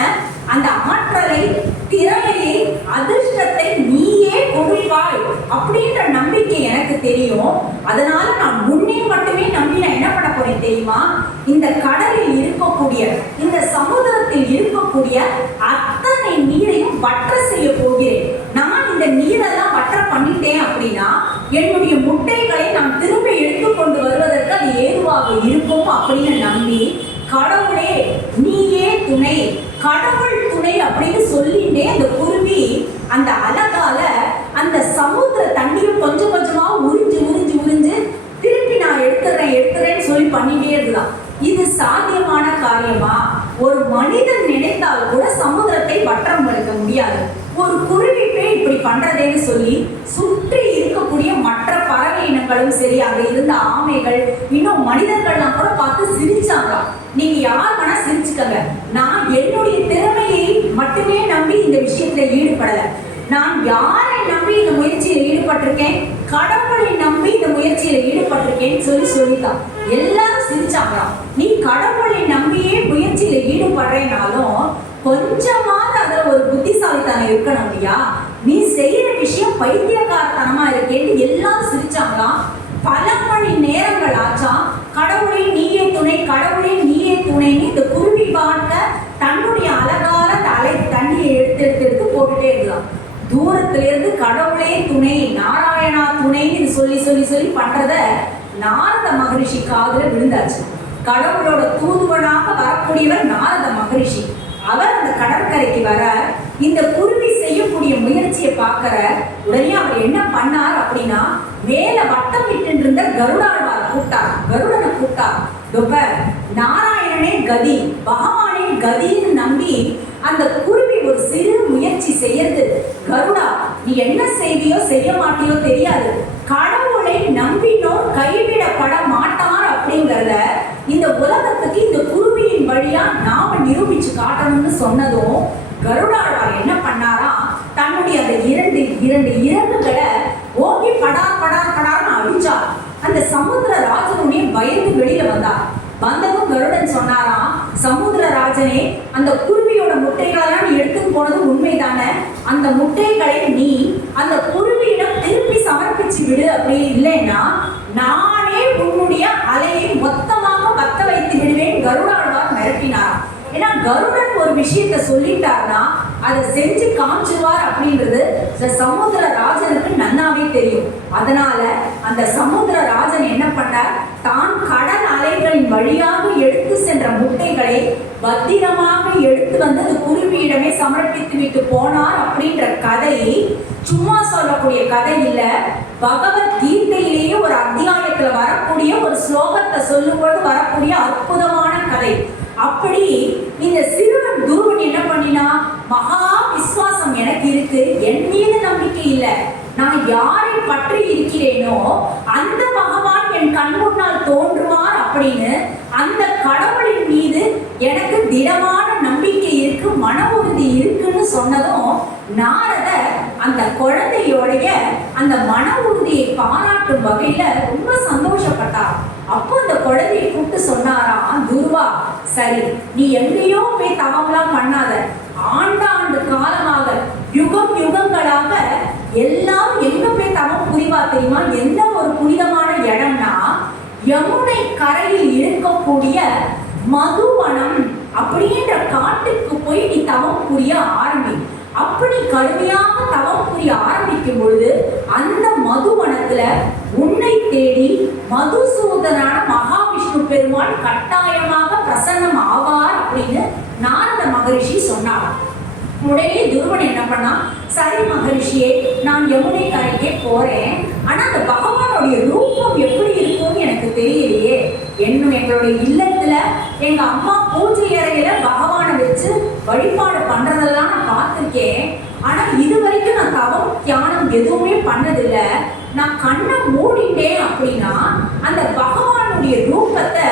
அந்த ஆற்றலை, திறமையை, அதிர்ஷ்டத்தை நீயே கொடுப்பாய் அப்படின்ற நம்பிக்கை எனக்கு தெரியும். அதனால நான் உன்னை மட்டுமே நம்பி நான் என்ன பண்ண போறேன் தெரியுமா, இந்த கடலில் இருக்கக்கூடிய, இந்த சமுதிரத்தில் இருக்கக்கூடிய அத்தனை நீரையும் வற்ற செய்ய போகிறேன். நான் இந்த நீரெல்லாம் வற்ற பண்ணிட்டேன் அப்படின்னா என்னுடைய முட்டைகளை நான் திரும்ப எடுத்துக்கொண்டு வருவதற்கு அது ஏதுவாக இருக்கும் அப்படின்னு நம்பி, கடவுளே நீயே துணை, கடவுள் துணை அப்படின்னு சொல்லிட்டே அந்த குருவி அந்த அழகால அந்த சமுத்திர தண்ணீர் கொஞ்சம் கொஞ்சமா உறிஞ்சு உறிஞ்சு உறிஞ்சு திருப்பி நான் எடுத்துறேன்னு சொல்லி பண்ணிட்டே இருக்கலாம். இது சாத்தியமான காரியமா? ஒரு மனிதன் நினைத்தால் கூட சமுத்திரத்தை வற்றம் எடுக்க முடியாது. ஒரு குருவி போய் இப்படி பண்றதேன்னு சொல்லி சுற்றி இருக்கக்கூடிய மற்ற பறவை இனங்களும் சரி, அங்க இருந்த ஆமைகள், இன்னும் மனிதர்கள்லாம் கூட பார்த்து சிரிச்சாங்களாம். நீங்க யார் வேணா சிரிச்சுக்கங்க, நான் என்னுடைய திறமையை மட்டுமே நம்பி இந்த விஷயத்துல ஈடுபடல. நான் யாரை நம்பி இந்த முயற்சியில ஈடுபட்டிருக்கேன், கடவுளை நம்பி இந்த முயற்சியில ஈடுபட்டிருக்கேன்னு சொல்லித்தான். எல்லாரும் சிரிச்சாங்களாம். நீ கடவுளை நம்பியே முயற்சியில ஈடுபடுறேனாலும் கொஞ்சமாவது அதுல ஒரு புத்திசாலித்தனம் இருக்கணும் இல்லையா? நீ செய்யற விஷயம் பைத்தியக்காரத்தனமா இருக்கேன்னு எல்லாரும் சிரிச்சாங்களாம். பல மணி நேரங்கள் ஆச்சா. கடவுளே நீயே துணை, கடவுளே நீயே துணைன்னு இந்த குருவி பார்க்க தன்னுடைய அழகான தண்ணியை எடுத்து போட்டுட்டே இருக்கலாம். தூரத்துல இருந்து கடவுளே துணை, நாராயணா துணைன்னு சொல்லி சொல்லி சொல்லி பண்றத நாரத மகரிஷி காதுல விழுந்தாச்சு. கடவுளோட தூதுவனாக வரக்கூடியவர் நாரத மகரிஷி. அவர் அந்த கடற்கரைக்கு வர இந்த குருவி செய்யக்கூடிய முயற்சியை பார்க்கிற உடனே அவர் என்ன பண்ணார் அப்படின்னா, மேல வட்டம் விட்டு இருந்த கருடாழ்வார் கூப்பிட்டார், கருடனை கூப்பிட்டார். நாராயணனே கதி, பகவானே கதின்னு நம்பி அந்த குருவி ஒரு சிறு முயற்சி செய்யறது. கருடா, நீ என்ன செய்வியோ செய்ய மாட்டியோ தெரியாது, கடவுளை நம்பினோர் கைவிடப்பட மாட்டார் அப்படிங்கிறத இந்த உலகத்துக்கு இந்த குருவியின் வழியா நாம நிரூபிச்சு காட்டணும்னு சொன்னதும் கருடாழ்வார் என்ன பண்ணாரா, தன்னுடைய அந்த இரண்டு இறகுகளை ஓங்கி படார் படார் படார்னு அடிச்சார். அந்த சமுத்திர ராஜனுடைய பயந்து வெளியில வந்தார். வந்ததும் கருடன் சொன்னாரா, சமுத்திரராஜனே, அந்த குருவியோட முட்டைகளெல்லாம் நீ எடுத்து போனது உண்மைதானே, அந்த முட்டைகளை நீ அந்த குருவியிடம் திருப்பி சமர்ப்பிச்சு விடு, அப்படி இல்லைன்னா நானே உன்னுடைய அலையை மொத்தமாக வத்த வைத்து விடுவேன். கருடாழ்வார் மிரட்டினாராம். ஏன்னா கருடன் ஒரு விஷயத்த சொல்லிட்டாருன்னா அதை செஞ்சு காமிச்சிருவார் அப்படின்றது இந்த சமுத்திரராஜனுக்கு நன்னாவே தெரியும். அதனால அந்த சமுத்திரராஜன் என்ன பண்ணார், தான் கடல் அலைகளின் வழியாக எடுத்து சென்ற முட்டைகளை பத்திரமாக எடுத்து வந்து அந்த குருவியிடமே சமர்ப்பித்து விட்டு போனார் அப்படின்ற கதை சும்மா சொல்லக்கூடிய கதை இல்ல. பகவத்கீதையிலேயே ஒரு அத்தியாயத்துல வரக்கூடிய ஒரு ஸ்லோகத்தை சொல்லும்போது வரக்கூடிய அற்புதமான கதை. அப்படி இந்த சிறுவன் துருவன் என்ன பண்ணினா, மகா விசுவாசம் எனக்கு இருக்கு, என் மீது நம்பிக்கை இல்லை, நான் யாரை பற்றி இருக்கிறேனோ அந்த பகவான் என் கண் முன்னால் தோன்றுவார் அப்படின்னு அந்த கடவுளின் மீது எனக்கு திடமான நம்பிக்கை இருக்கு, மன உறுதி இருக்குன்னு சொன்னதும் நாரதர் அந்த குழந்தையோடைய அந்த மன உறுதியை பாராட்டும் வகையில ரொம்ப சந்தோஷப்பட்டார். அப்போ அந்த குழந்தையை கூப்பிட்டு சொன்னாராம், துருவா, சரி நீ எங்கேயோ போய் தவம்லாம் பண்ணாத, ஆண்டாண்டு காலமாக யுகம் யுகங்களாக எல்லாரும் எங்க போய் தவம் புரிவா தெரியுமா? எந்த ஒரு புனிதமான இடம்னா யமுனை கரையில் இருக்கக்கூடிய மதுவனம் அப்படின்ற காட்டுக்கு போய் நீ தவம் புரிய ஆரம்பி. அப்படி கடுமையாக தவம் புரிய ஆரம்பிக்கும் பொழுது அந்த மதுவனத்துல உன்னை தேடி மதுசூதனான மகாவிஷ்ணு பெருமாள் கட்டாயமாக பிரசன்னம் ஆவார் அப்படின்னு நாரத மகரிஷி சொன்னார். உடனே துருவன் என்ன பண்ணா, சரி மகரிஷியே, நான் யமுனை கரைக்கே போறேன், ஆனா அந்த பகவானுடைய ரூபம் எப்படி இருக்கும்னு எனக்கு தெரியலையே. எங்களுடைய இல்லத்துல எங்க அம்மா பூஜை அறையில பகவானை வச்சு வழிபாடு பண்றதெல்லாம் நான் பார்த்திருக்கேன். ஆனா இது வரைக்கும் நான் தவம் தியானம் எதுவுமே பண்ணதில்லை. நான் கண்ணை மூடிட்டேன் அப்படின்னா அந்த பகவானுடைய ரூபத்தை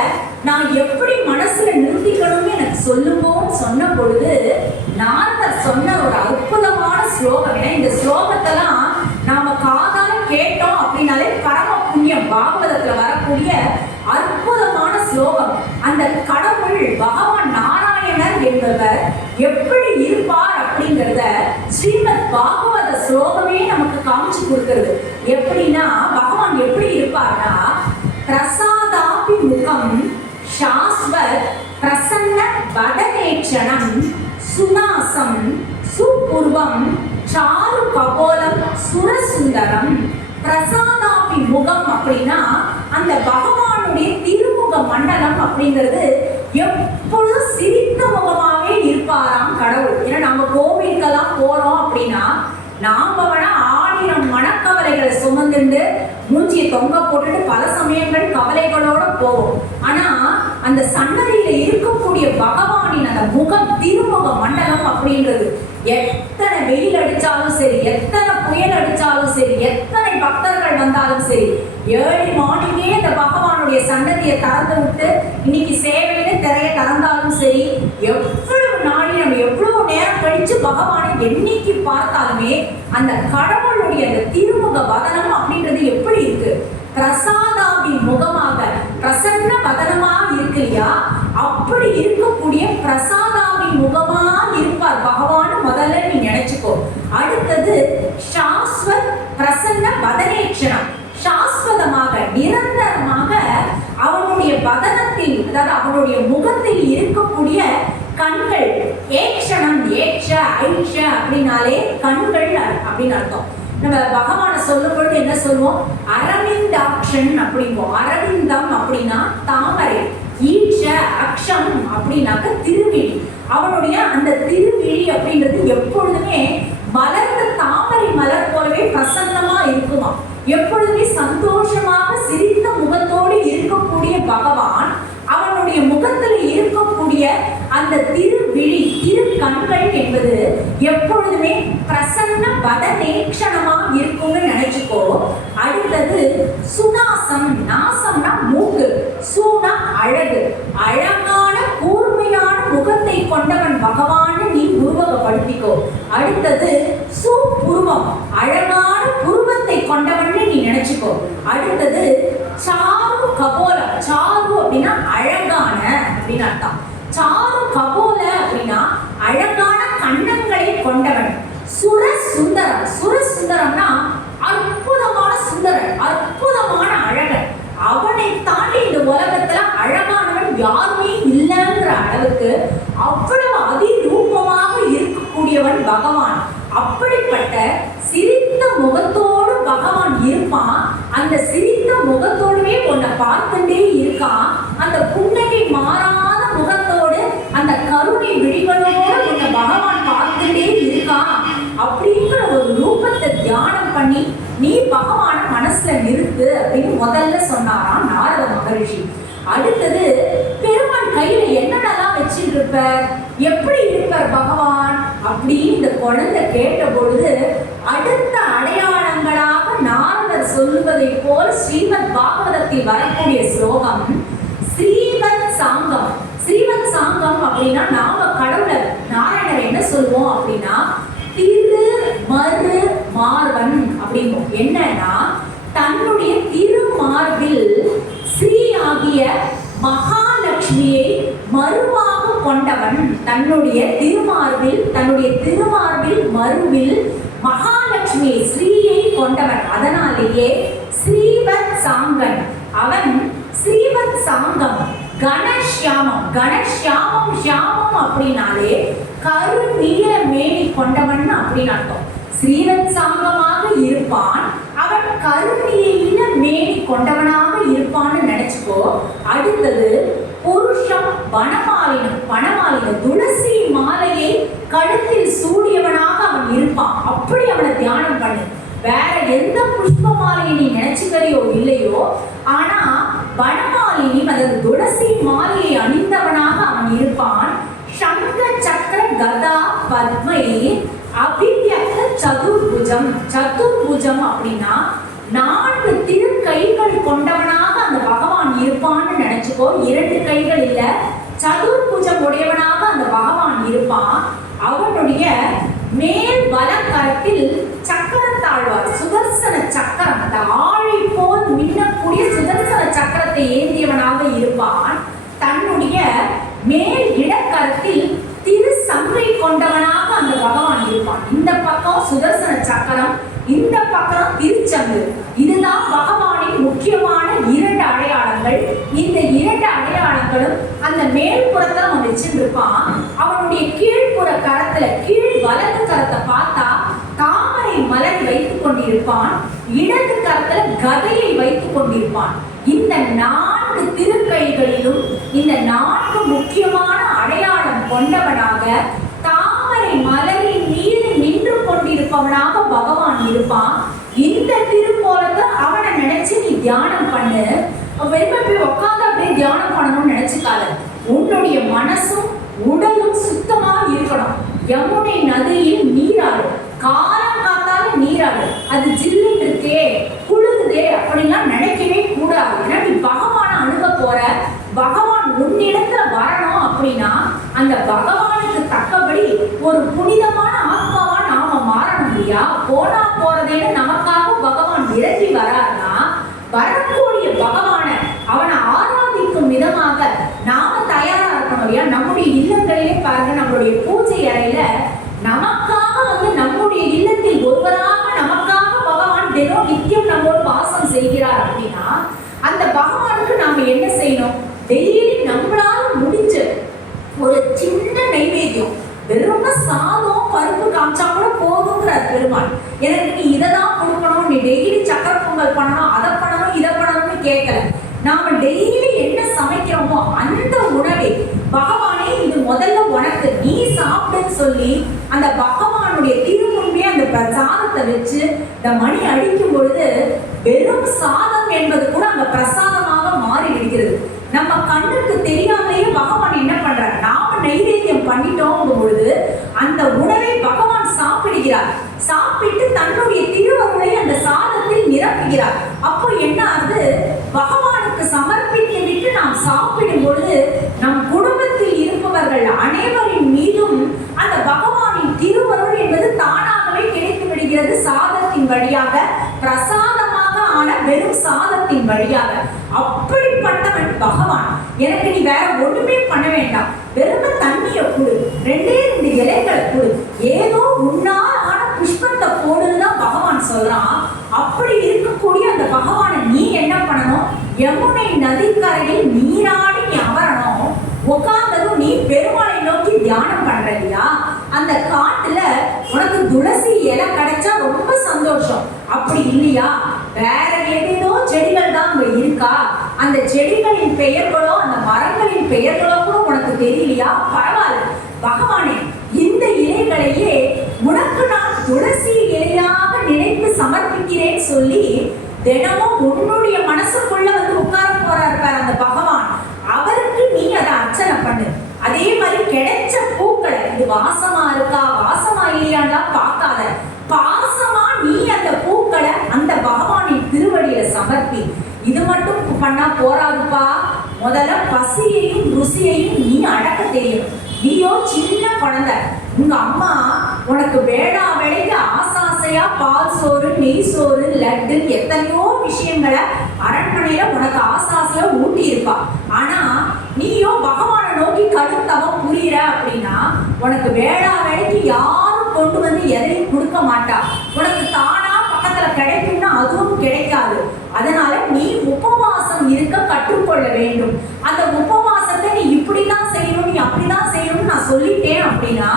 நான் எப்படி மனசுல நிறுத்திக்கணும்னு எனக்கு சொல்லுவோம்னு சொன்ன பொழுது நாரதர் சொன்ன ஒரு அற்புதமான ஸ்லோகம். இந்த ஸ்லோகத்தெல்லாம் நாம காதால கேட்டோம் அப்படின்னாலே பரம புண்ணியம். பாகவதத்துல வரக்கூடிய அற்புதமான ஸ்லோகம். அந்த கடவுள் பகவான் நாராயணர் என்பவர் எப்படி இருப்பார் அப்படிங்கிறத ஸ்ரீமத் பாகவத ஸ்லோகமே நமக்கு காமிச்சு கொடுக்கிறது. எப்படின்னா பகவான் எப்படி இருப்பார்னா, பிரசாதாபி முகம் சாஸ்வத் பிரசன்ன வதனேட்சணம் சுனாசம் சுபூர்வம் சாரு கபோலம் சுரசுந்தரம். பிரசாதாபி முகம் அப்படின்னா அந்த பகவானுடைய திருமுக மண்டலம் அப்படிங்கிறது எப்பொழுதும் சிரித்த முகமாவே இருப்பாராம் கடவுள். ஏன்னா நம்ம கோவிலுக்கெல்லாம் போறோம் அப்படின்னா நாம வேணா 1000 மனக்கவலைகளை சுமந்துட்டு மூஞ்சியை தொங்க போட்டுட்டு பல சமயங்கள் கவலைகளோட போவோம். ஆனா அந்த சன்னதியில இருக்கக்கூடிய பகவானின் அந்த முகம் திருமுக மண்டலம் அப்படின்றது எத்தனை வெயில் அடிச்சாலும் சரி, எத்தனை புயல் அடிச்சாலும் சரி, எத்தனை பக்தர்கள் வந்தாலும் சரி, ஏர்லி மார்னிங்கே இந்த பகவானுடைய சன்னதியை திறந்து விட்டு இன்னைக்கு சேவையில திரைய திறந்தாலும் சரி, எவ்வளவு நாளி நம்ம எவ்வளவு நேரம் கழிச்சு பகவானை என்னைக்கு பார்த்தாலுமே அந்த கடவுளுடைய அந்த திருமுக வதனம் அப்படின்றது எப்படி இருக்கு? பிரசாதாபி முகமாக பிரசன்ன வதனமா இருக்கு இல்லையா? அப்படி இருக்கக்கூடிய பிரசாதாபி முகமா இருப்பார் பகவான். முதல்ல நீ நினைச்சுக்கோ. அடுத்தது சாஸ்வத் பிரசன்ன வதனேட்சணம். சாஸ்வதமாக நிரந்தரமாக அவனுடைய வதனத்தில், அதாவது அவனுடைய முகத்தில் இருக்கக்கூடிய கண்கள், ஏக்ஷணம், ஏக்ஷ ஐஷ அப்படின்னாலே கண்கள் அப்படின்னு அர்த்தம். நம்ம பகவானை சொல்லும் பொழுது என்ன சொல்லுவோம்? அரவிந்தாக்ஷன் அப்படிம்போம். அரவிந்தம் அப்படின்னா தாமரை, ஈஷ அக்ஷம் அப்படின்னாக்க திருவிழி. அவனுடைய அந்த திருவிழி அப்படின்றது எப்பொழுதுமே மலர்ந்த தாமரை மலர் போலவே பிரசன்னமா இருக்குமா. எப்பொழுதுமே சந்தோஷமாக சிரித்த முகத்தோடு இருக்கக்கூடிய பகவான் அவனுடைய முகத்தில் இருக்கக்கூடிய அந்த திருவிழி, திரு கண்கள் என்பது எப்பொழுதுமே பிரசன்ன வதனேக்ஷணமா இருக்கும்னு நினைச்சுக்கோ. அடுத்தது சுனாசம். நாசம்னா மூக்கு, சூனா அழகு, அழகான கூர்மையான முகத்தை கொண்டவன் பகவான் நீ உருவகப்படுத்திக்கோ. அடுத்தது சுபுருவம், அழகான புருவத்தை கொண்டவன் நீ நினைச்சுக்கோ. அடுத்தது சாரு கபோலம். சாரு அப்படின்னா அழகான அப்படின்னு அர்த்தம். சாரு கபோல அப்படின்னா அழகான கண்ணங்களை கொண்டவன். சுரசுந்தரம். சுரசுந்தரம்னா அற்புதமான சுந்தரன், அற்புதமான அழகன். அவனை தாண்டி இந்த உலகத்துல அழகானவன் யாருமே இல்லைங்கிற அளவுக்கு அவ்வளவு பகவான். அப்படிப்பட்ட சிரித்த முகத்தோடு பகவான் இருப்பான். அந்த சிரித்த முகத்தோடவே உன்னை பார்த்துட்டே இருக்கான். அந்த புன்னகை மாறாத முகத்தோடு அந்த கருணை விழிகளோடு உன்னை பகவான் பார்த்துட்டே இருக்கான். அப்படிங்கிற ஒரு ரூபத்தை தியானம் பண்ணி நீ பகவான மனசுல நிறுத்து அப்படின்னு முதல்ல சொன்னாராம் நாரத மகரிஷி. அடுத்தது, பெருமான் கையில என்னென்னலாம் வச்சுட்டு இருப்பார், எப்படி இருப்பார் பகவான் அப்படின்னு இந்த குழந்தை கேட்ட பொழுது அடுத்த அடையாளங்களாக நாரதர் சொல்லுவதை போல் ஸ்ரீமத் பாகவதத்தில் வரக்கூடிய ஸ்லோகம் ஸ்ரீவத் சாங்கம். ஸ்ரீவத் சாங்கம் அப்படின்னா நாம கடவுளை நாராயணர் என்ன சொல்லுவோம் அப்படின்னா திரு மறு மார்வன் அப்படிங்கும். என்னன்னா தன்னுடைய திருமார்பில் ஸ்ரீ ஆகிய மகாலட்சுமியை மறுவாக கொண்டவன். தன்னுடைய திருமார்பில் மறுவில் மகாலட்சுமியை ஸ்ரீயை கொண்டவன். அதனாலேயே ஸ்ரீவத் சாங்கன். அவன் ஸ்ரீவத் சாங்கம். கணஷ்யாமம் ஷியாமம் அப்படின்னாலே கரு நீல மேனி கொண்டவன் அப்படின்னு அர்த்தம். ஸ்ரீவத் சாங்கமாக இருப்பான், அவன் கருநீல மேனி கொண்டவனாக இருப்பான்னு நினைச்சுக்கோ. அடுத்தது புருஷம் வனமாலினம் துளசி மாலையை கழுத்தில் சூடியவனாக அவன் இருப்பான். அப்படி அவனை தியானம் பண்ணு. வேற எந்த புஷ்ப மாலையை நீ நினைச்சுக்கிறையோ இல்லையோ, ஆனா வனமாலினி அதாவது துளசி மாலையை அணிந்தவனாக அவன் இருப்பான். சங்க சக்கர கதா பத்மை அபிவியக்த சதுர்புஜம் அப்படின்னா 4 திருக்கைகள் கொண்டவனாக அந்த பகவான் இருப்பான்னு நினைச்சுக்கோ. 2 கைகள் இல்ல, சதுர்புஜம் உடையவனாக அந்த பகவான் இருப்பான். அவனுடைய மேல் வலக்கரத்தில் சக்கரத்தாழ்வார் சுதர்சன சக்கரம், அந்த ஆழை போல் மின்னக்கூடிய சுதர்சன சக்கரத்தை ஏந்தியவனாக இருப்பான். தன்னுடைய மேல் இடக்கரத்தில் திரு சங்கை கொண்டவனாக அந்த பகவான் இருப்பான். இந்த பக்கம் சுதர்சன சக்கரம், இந்த பக்கம் திருச்சங்கு. இதுதான் பகவானின் முக்கியமான 2 அடையாளங்கள். இந்த 2 அடையாளங்களும் அந்த மேல்புறத்துல அவன் வச்சிருப்பான். அவனுடைய கீழ்ப்புற கரத்துல கீழ் வலது கரத்தை பார்த்தா தாமரை மலர் வைத்துக் கொண்டிருப்பான். இடது கரத்துல கதையை வைத்துக் கொண்டிருப்பான். இந்த 4 திருக்கைகளிலும் இந்த 4 முக்கியமான அடையாளம் கொண்டவனாக தாமரை மலரின் மீது நின்று கொண்டிருப்பவனாக பகவான் இருப்பான். இந்த திருக்கோலத்தை அவனை நினைச்சு நீ தியானம் பண்ணு. வெறுமை போய் உட்காந்து அப்படியே தியானம் பண்ணணும்னு நினைச்சுக்காத. உன்னுடைய மனசும் உடலும் சுத்தமா இருக்கணும். யமுனை நதியில் நீராடு, காலம் காத்தால நீராடு. அது ஜில்லுன்னு இருக்கே, குளிருதே அப்படின்லாம் நினைக்கவே கூடாது. ஏன்னா நீ பகவான அணுக போற, பகவான் உன்னிடத்துல வரணும் அப்படின்னா அந்த பகவானுக்கு தக்கபடி ஒரு புனிதமான ஆத்மாவா நாம மாறணும் இல்லையா? போனா போறதேன்னு நமக்காக பகவான் இறங்கி வராருன்னா வரக்கூடிய பகவான அவனை ஆராதிக்கும் விதமாக நாம தயாரா இருக்கணும் இல்லையா? நம்முடைய இல்லங்களிலே பாருங்க, நம்மளுடைய பூஜை அறையில நமக்காக நம்முடைய இல்லத்தில் ஒருவராக நமக்காக பகவான் தினம் நித்தியம் நம்மோடு வாசம் செய்கிறார் அப்படின்னா அந்த பகவானுக்கு நாம என்ன செய்யணும்? டெய்லி நம்மளால முடிஞ்ச ஒரு சின்ன நைவேத்தியம், வெறும் சாதம் பருப்பு காமிச்சா கூட போதுங்கிறார் பெருமாள். எனக்கு நீ இதை தான் கொடுக்கணும், நீ டெய்லி சக்கரை பொங்கல் பண்ணணும், அதை பண்ணணும், இதை பண்ணணும்னு கேட்கல. நாம டெய்லி என்ன சமைக்கிறோமோ அந்த உணவை பகவானே இது முதல்ல உனக்கு நீ சாப்பிடுன்னு சொல்லி அந்த பகவானுடைய திருமுன்பே அந்த பிரசாதத்தை வச்சு இந்த மணி அடிக்கும் பொழுது வெறும் சாதம் என்பது கூட அங்க பிரசாதமாக மாறி விடுகிறது. நம்ம கண்ணுக்கு தெரியாமலேயே பகவான் என்ன பண்றார்? நாம நைவேத்தியம் பண்ணிட்டோம் பொழுது அந்த உணவை பகவான் சாப்பிடுகிறார். சாப்பிட்டு தன்னுடைய திருவருளை அந்த சாதத்தில் நிரப்புகிறார். அப்போ என்ன ஆகுது? பகவானுக்கு சமர்ப்பித்து விட்டு நாம் சாப்பிடும் பொழுது நம் குடும்பத்தில் இருப்பவர்கள் அனைவரின் மீதும் அந்த பகவானின் திருவருள் என்பது தானாகவே கிடைத்து விடுகிறது. சாதத்தின் வழியாக, பிரசாதமாக ஆன வெறும் சாதத்தின் வழியாக. அப்படிப்பட்டவன் பகவான். எனக்கு நீ வேற ஒண்ணுமே பண்ண வேண்டாம், வெறும் தண்ணியை கொடு, 2 இலைகளை கொடு, ஏதோ உன்னால் ஆன புஷ்பத்தை போடுதான் பகவான் சொல்றான். அப்படி இருக்கக்கூடிய அந்த பகவானை நீ என்ன பண்ணணும்? யமுனை நதிக்கரையில் நீராடி நீ அமரணும். உட்கார்ந்ததும் நீ பெருமாளை நோக்கி தியானம் பண்ற இல்லையா? அந்த காட்டுல உனக்கு துளசி இலை கிடைச்சா ரொம்ப சந்தோஷம். அப்படி இல்லையா வேற ஏதேதோ செடிகள் தான் அங்க இருக்கா, அந்த செடிகளின் பெயர்களோ அந்த மரங்களின் பெயர்களோ கூட உனக்கு தெரியலையா? பரவாயில்ல பகவானே, இந்த இலைகளையே உனக்கு நான் துளசி இலையாக நினைத்து சமர்ப்பிக்கிறேன் சொல்லி தினமும் உன்னுடைய மனசுக்குள்ள வந்து உட்கார போறாரு பாரு அந்த பகவான். அவருக்கு நீ அதை அர்ச்சனை பண்ணு. அதே மாதிரி கிடைச்ச பூக்களை இது வாசமா இருக்கா வாசமா இல்லையாண்டா பார்க்காத, பாசமா நீ அந்த பூக்களை அந்த பகவானின் திருவடியில சமர்ப்பி. இது மட்டும் பண்ணா போராதுப்பா, முதல்ல பசியையும் ருசியையும் நீ அடக்க தெரியணும். நீயோ சின்ன குழந்தை, உங்க அம்மா உனக்கு வேளா வேலைக்கு ஆசாசையா பால் சோறு நெய் சோறு லட்டு எத்தனையோ விஷயங்களை அரண்மனையில உனக்கு ஆசாசையா ஊட்டி இருப்பா. ஆனா நீயோ பகவானை நோக்கி கடுத்தவம் புரியற அப்படின்னா உனக்கு வேளா வேலைக்கு யாரும் கொண்டு வந்து எதையும் கொடுக்க மாட்டா. உனக்கு தானா பக்கத்துல கிடைக்கும்னா அதுவும் கிடைக்காது. அதனால நீ உபவாசம் இருக்க கற்றுக்கொள்ள வேண்டும். அந்த உபவாசத்தை நீ இப்படிதான் செய்யணும் நீ அப்படிதான் செய்யணும்னு நான் சொல்லிட்டேன் அப்படின்னா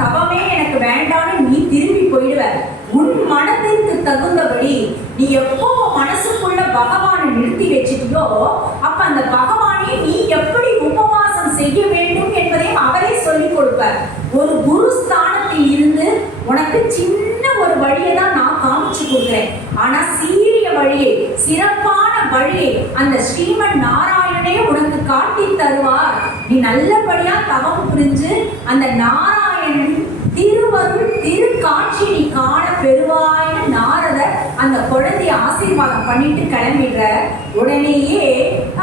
தவமே எனக்கு வேண்டாம்னு நீ திரும்பி போயிடுவ. உன் மனதிற்கு தகுந்தபடி நீ எப்போ மனசுக்குள்ள பகவானை நிறுத்தி வச்சுட்டியோ அப்ப அந்த பகவானை நீ எப்படி உபவாசம் செய்ய வேண்டும் என்பதை அவரே சொல்லிக் கொடுப்பார். ஒரு குரு ஸ்தானத்தில் இருந்து உனக்கு சின்ன ஒரு வழியை தான் நான் காமிச்சு கொடுக்குறேன். ஆனா சீரிய வழியை சிறப்பான வழியை அந்த ஸ்ரீமன் நாராயணனே உனக்கு காட்டி தருவார். நீ நல்லபடியா தவம் புரிஞ்சு அந்த நாராயணன் திருவருள் திருக்காட்சி நீ காண பெறுவாய்னு நாரதர் அந்த குழந்தைய ஆசீர்வாதம் பண்ணிட்டு கிளம்பிடுற. உடனேயே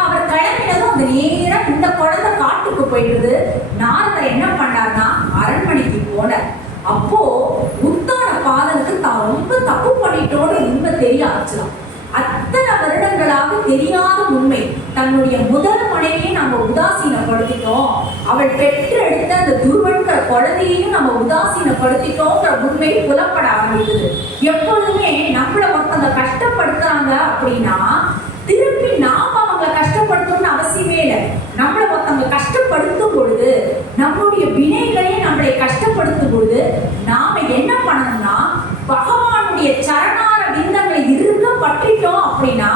அவர் கிளம்பினதும் அந்த நேரம் இந்த குழந்தை காட்டுக்கு போயிடுது. நாரதர் என்ன பண்ணார்னா அரண்மனைக்கு போனார். அப்போ உத்தான பாதனுக்கு தான் ரொம்ப தப்பு பண்ணிட்டோன்னு உண்மை தெரிய ஆரம்பிச்சிடும். அத்தனை வருடங்களாக தெரியாத உண்மை, தன்னுடைய முதல் மனைவியை நம்ம உதாசீனப்படுத்திட்டோம், அவள் பெற்றெடுத்த அந்த துருவன்கிற குழந்தையையும் நம்ம உதாசீனப்படுத்திட்டோங்கிற உண்மை புலப்பட ஆரம்பிக்குது. எப்பொழுதுமே நம்மள ஒருத்தவங்க கஷ்டப்படுத்துறாங்க அப்படின்னா திருப்பி நாம அவங்களை கஷ்டப்படுத்தணும்னு அவசியமே இல்லை. நம்மளை ஒருத்தவங்க கஷ்டப்படுத்தும் பொழுது நம்முடைய வினைகளே நம்மளை கஷ்டப்படுத்தும் பொழுது நாம என்ன பண்ணணும்னா பகவானுடைய சரணார விந்தங்களை இருக்க பற்றிட்டோம் அப்படின்னா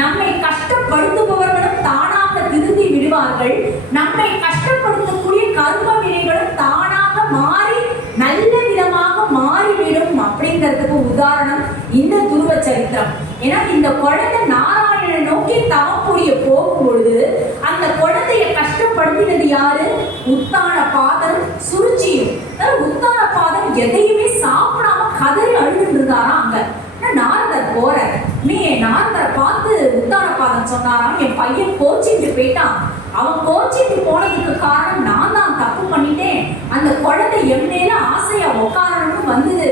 நம்மை கஷ்டப்படுத்துபவர்களும் தானாக திருந்தி விடுவார்கள். நம்மை கஷ்டப்படுத்தக்கூடிய கர்ம வினைகளும் தானாக மாறி நல்ல விதமாக மாறிவிடும். அப்படிங்கிறதுக்கு உதாரணம் இந்த துருவ சரித்திரம். ஏன்னா இந்த குழந்தை நாராயணனை நோக்கி தவம் புரிய போகும் பொழுது அந்த குழந்தைய கஷ்டப்படுத்தினது யாரு? உத்தான பாதம் சுருச்சியும். உத்தான பாதம் எதையுமே சாப்பிடாம கதறி அழுதுட்டு இருந்தாரா. அங்க நாரதர் போற நீ நாரதரை பார்த்து உத்தான பாதம் சொன்னாராம், என் பையன் கோச்சிட்டு போயிட்டான். அவன் கோச்சிட்டு போனதுக்கு காரணம் நான் தான் தப்பு பண்ணிட்டேன். அந்த குழந்தை என் மேல ஆசையா உட்காரணும்னு வந்தது.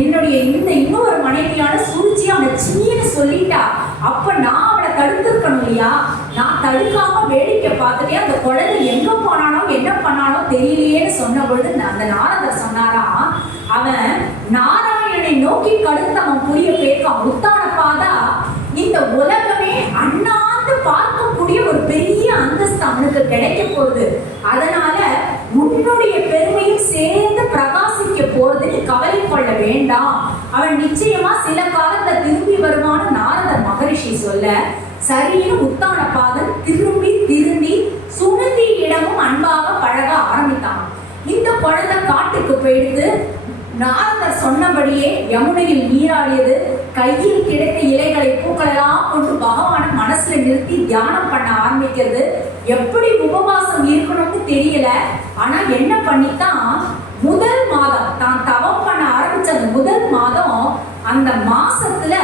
என்னுடைய இந்த இன்னொரு மனைவியான சுருச்சி அவனை சீன்னு சொல்லிட்டா. அப்ப நான் அவளை தடுத்திருக்கணும் இல்லையா? நான் தடுக்காம வேடிக்கை பார்த்துட்டே அந்த குழந்தை எங்க போனானோ என்ன பண்ணானோ தெரியலையேன்னு சொன்ன பொழுது அந்த நாரதர் சொன்னாரா, அவன் நாராயணனை நோக்கி கடுத்தவன் புரிய பேர்க்கான். உத்தான பாதா இந்த உலகமே அண்ணாந்து பார்க்கக்கூடிய ஒரு பெரிய அந்தஸ்து அவனுக்கு கிடைக்க போகுது. அதனால உன்னுடைய பெருமையும் சேர்ந்து பிரகாசிக்க போறதுன்னு கவலை கொள்ள வேண்டாம். அவன் நிச்சயமா சில காலத்துல திரும்பி வருவான்னு நாரதர் மகரிஷி சொல்ல சரின்னு உத்தான பாதன் திரும்பி சுனந்தியிடமும் அன்பாக பழக ஆரம்பித்தான். இந்த குழந்தை காட்டுக்கு போயிடுது. நாரதர் சொன்னபடியே யமுனையில் நீராடியது. கையில் கிடைத்த இலைகளை பூக்களெல்லாம் கொண்டு பகவானை மனசுல நிறுத்தி தியானம் பண்ண ஆரம்பிக்கிறது. எப்படி உபவாசம் இருக்கணும்னு தெரியல. ஆனா என்ன பண்ணித்தான் முதல் மாதம் தான் தவம் பண்ண ஆரம்பிச்ச அந்த முதல் மாதம் அந்த மாசத்துல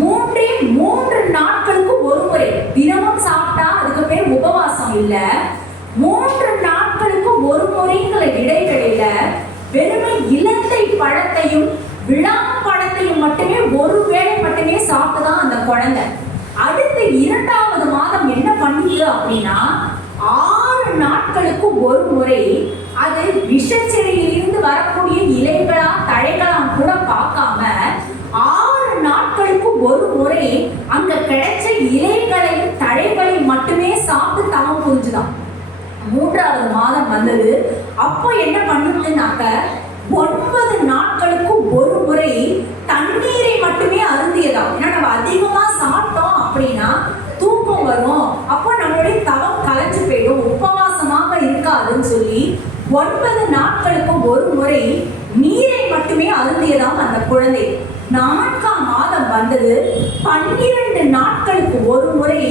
3 நாட்களுக்கு ஒரு முறை தினமும் சாப்பிட்டா அதுக்கு பேர் உபவாசம் இல்ல. 3 நாட்களுக்கு ஒரு முறைங்கிற இடைவெளியில வெறுமை இலந்தை பழத்தையும் விழாப்பழத்தையும் மட்டுமே ஒரு வேளை மட்டுமே சாப்பிட்டுதான் அந்த குழந்தை. அடுத்த 2வது மாதம் என்ன பண்ணுது அப்படின்னா 6 நாட்களுக்கு ஒரு முறை அது விஷச்செடியிலிருந்து வரக்கூடிய இலைகளா தழைகளாம் கூட பார்க்காம 6 நாட்களுக்கு ஒரு முறை அங்க கிடைச்ச இலைகளையும் தழைகளையும் மட்டுமே சாப்பிட்டு தவம் புரிஞ்சுதான். 3வது மாதம் வந்தது. அப்போ என்ன பண்ணுதுன்னாக்க 9 நாட்களுக்கு ஒரு முறை தண்ணீரை மட்டுமே அருந்தியதாம். ஏன்னா நம்ம அதிகமா சாப்பிட்டோம் அப்படின்னா தூக்கம் வரும், அப்போ நம்மளுடைய தவம் கலைஞ்சு போயிடும், உபவாசமாக இருக்காதுன்னு சொல்லி 9 நாட்களுக்கு ஒரு முறை நீரை மட்டுமே அருந்தியதாம் அந்த குழந்தை. 4ஆம் மாதம் வந்தது. 12 நாட்களுக்கு ஒரு முறை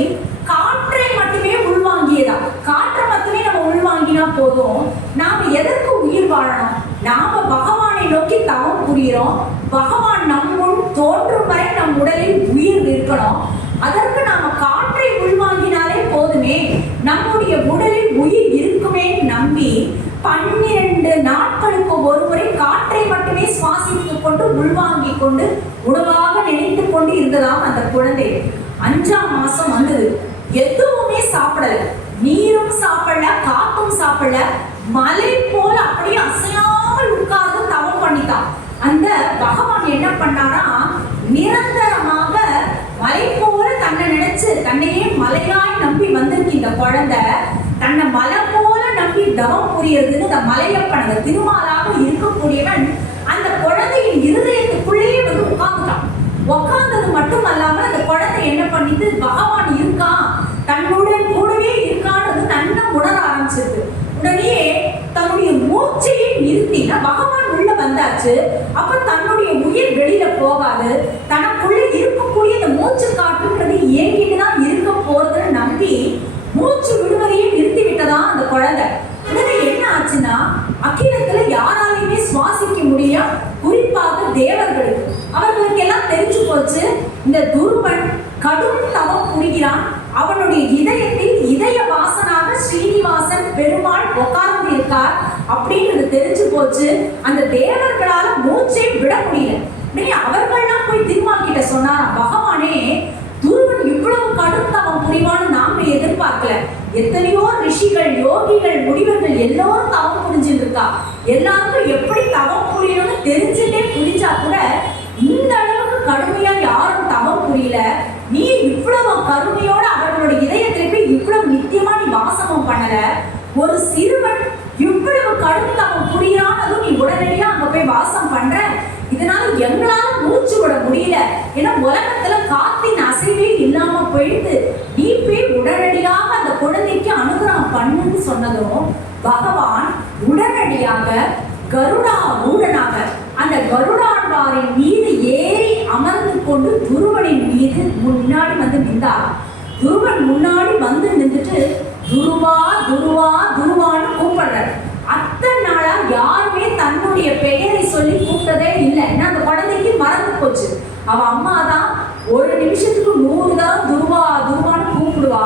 காற்றை மட்டுமே உள்வாங்கியதாம். காற்றை மட்டுமே நம்ம உள்வாங்கினா போதும். நாம எதற்கு உயிர் வாழணும்? நாம பகவானை நோக்கி தவம் புரிகிறோம். பகவான் நம் முன் தோன்றும் வரை நம் உடலில் உயிர் இருக்கணும். அதற்கு நாம காற்றை உள்வாங்கினாலே போதுமே, நம்முடைய உடலில் உயிர் இருக்குமே நம்பி 12 நாட்களுக்கு ஒரு முறை காற்றை மட்டுமே சுவாசித்துக் கொண்டு உள்வாங்கிக் கொண்டு உணவாக நினைத்து கொண்டு இருந்ததாம் அந்த குழந்தை. 5ஆம் மாசம் வந்தது. எதுவுமே சாப்பிடல, நீரும் சாப்பிடல, காத்தும் சாப்பிடல, மலை போல அப்படியே அசையாமல் உட்கார்ந்து தவம் பண்ணிட்டான். அந்த பகவான் என்ன பண்ணாரா, நிரந்தரமாக மலை போல தன்னை நினைச்சு, தன்னையே மலையாய் நம்பி வந்திருக்கு இந்த குழந்தை. தன்னை மலை போல நம்பி தவம் புரியறதுன்னு இந்த மலையப்பன், அந்த திருமாலாக இருக்கக்கூடியவன் அந்த குழந்தையின் இருதயத்துக்குள்ளேயே வந்து உட்கார்ந்துட்டான். உட்கார்ந்தது மட்டும் அல்லாம அந்த குழந்தை என்ன பண்ணிட்டு, பகவான் இருக்கான், தன்னுடன் கூடவே இருக்கான்னு நன்னா உணர ஆரம்பிச்சிருக்கு. உடனே தன்னுடைய மூச்சையை நிறுத்தினா பகவான் உள்ள வந்தாச்சு. அப்ப தன்னுடைய உயிர் வெளியில போகாது, தனக்குள்ள இருக்கக்கூடிய இந்த மூச்சு காட்டுன்றது ஏங்கிட்டுதான் இருக்க போறதுன்னு நம்பி மூச்சு விடுவதையே நிறுத்தி விட்டதான் அந்த குழந்தை. உடனே என்ன ஆச்சுன்னா, அகிலத்துல யாராலையுமே சுவாசிக்க முடியும், குறிப்பாக தேவர்களுக்கு. அவர்களுக்கு எல்லாம் தெரிஞ்சு போச்சு, இந்த துருவன் கடும் தவம் புரிகிறான். அவனுடைய இதயத்தில் இதய வாசனாக ஸ்ரீனிவாசன் பெருமாள் உட்கார்ந்து இருக்கார் அப்படின்றது தெரிஞ்சு போச்சு. அந்த தேவர்களால மூச்சை விட முடியல. அவர்கள்லாம் போய் திருமால் கிட்ட சொன்னாராம், பகவானே, துருவன் இவ்வளவு கடும் தவம் புரிவான்னு நாம எதிர்பார்க்கல. எத்தனையோ ரிஷிகள், யோகிகள், முனிவர்கள் எல்லோரும் தவம் புரிஞ்சுட்டு இருக்கா. எல்லாருக்கும் எப்படி தவம் புரியணும்னு தெரிஞ்சுட்டே புரிஞ்சா கூட இந்த அளவுக்கு கடுமையா யாரும் தவம் புரியல. நீ இவ்வளவு கருணையோட அவர்களோட இதயத்திலே போய் இவ்வளவு நித்தியமா நீ வாசகம் பண்ணல. ஒரு சிறுவன் இவ்வளவு கடும் தவம் புரியானதும் நீ உடனடியா அங்க போய் வாசம் பண்ற. இதனால எங்களால மூச்சு விட முடியல. ஏன்னா உலகத்துல காத்தின் அசைவே இல்லாம போயிடுது. நீ போய் உடனடியாக அந்த குழந்தைக்கு அனுகிரகம் பண்ணுன்னு சொன்னதும் பகவான் உடனடியாக கருடாரூடனாக அந்த கருடாழ்வாரின் மீது ஏறி அமர்ந்து கொண்டு துருவனின் மீது முன்னாடி வந்து நின்றார். துருவன் முன்னாடி வந்து நின்றுட்டு துருவா துருவா துருவான்னு கூப்பிடுறார். அத்தனை நாளா யாருமே தன்னுடைய பெயரை சொல்லி கூப்பிட்டதே இல்லை. ஏன்னா அந்த குழந்தைக்கு மறந்து போச்சு. அவ அம்மா தான் ஒரு நிமிஷத்துக்கு 100 தடவை துருவா துருவான்னு கூப்பிடுவா.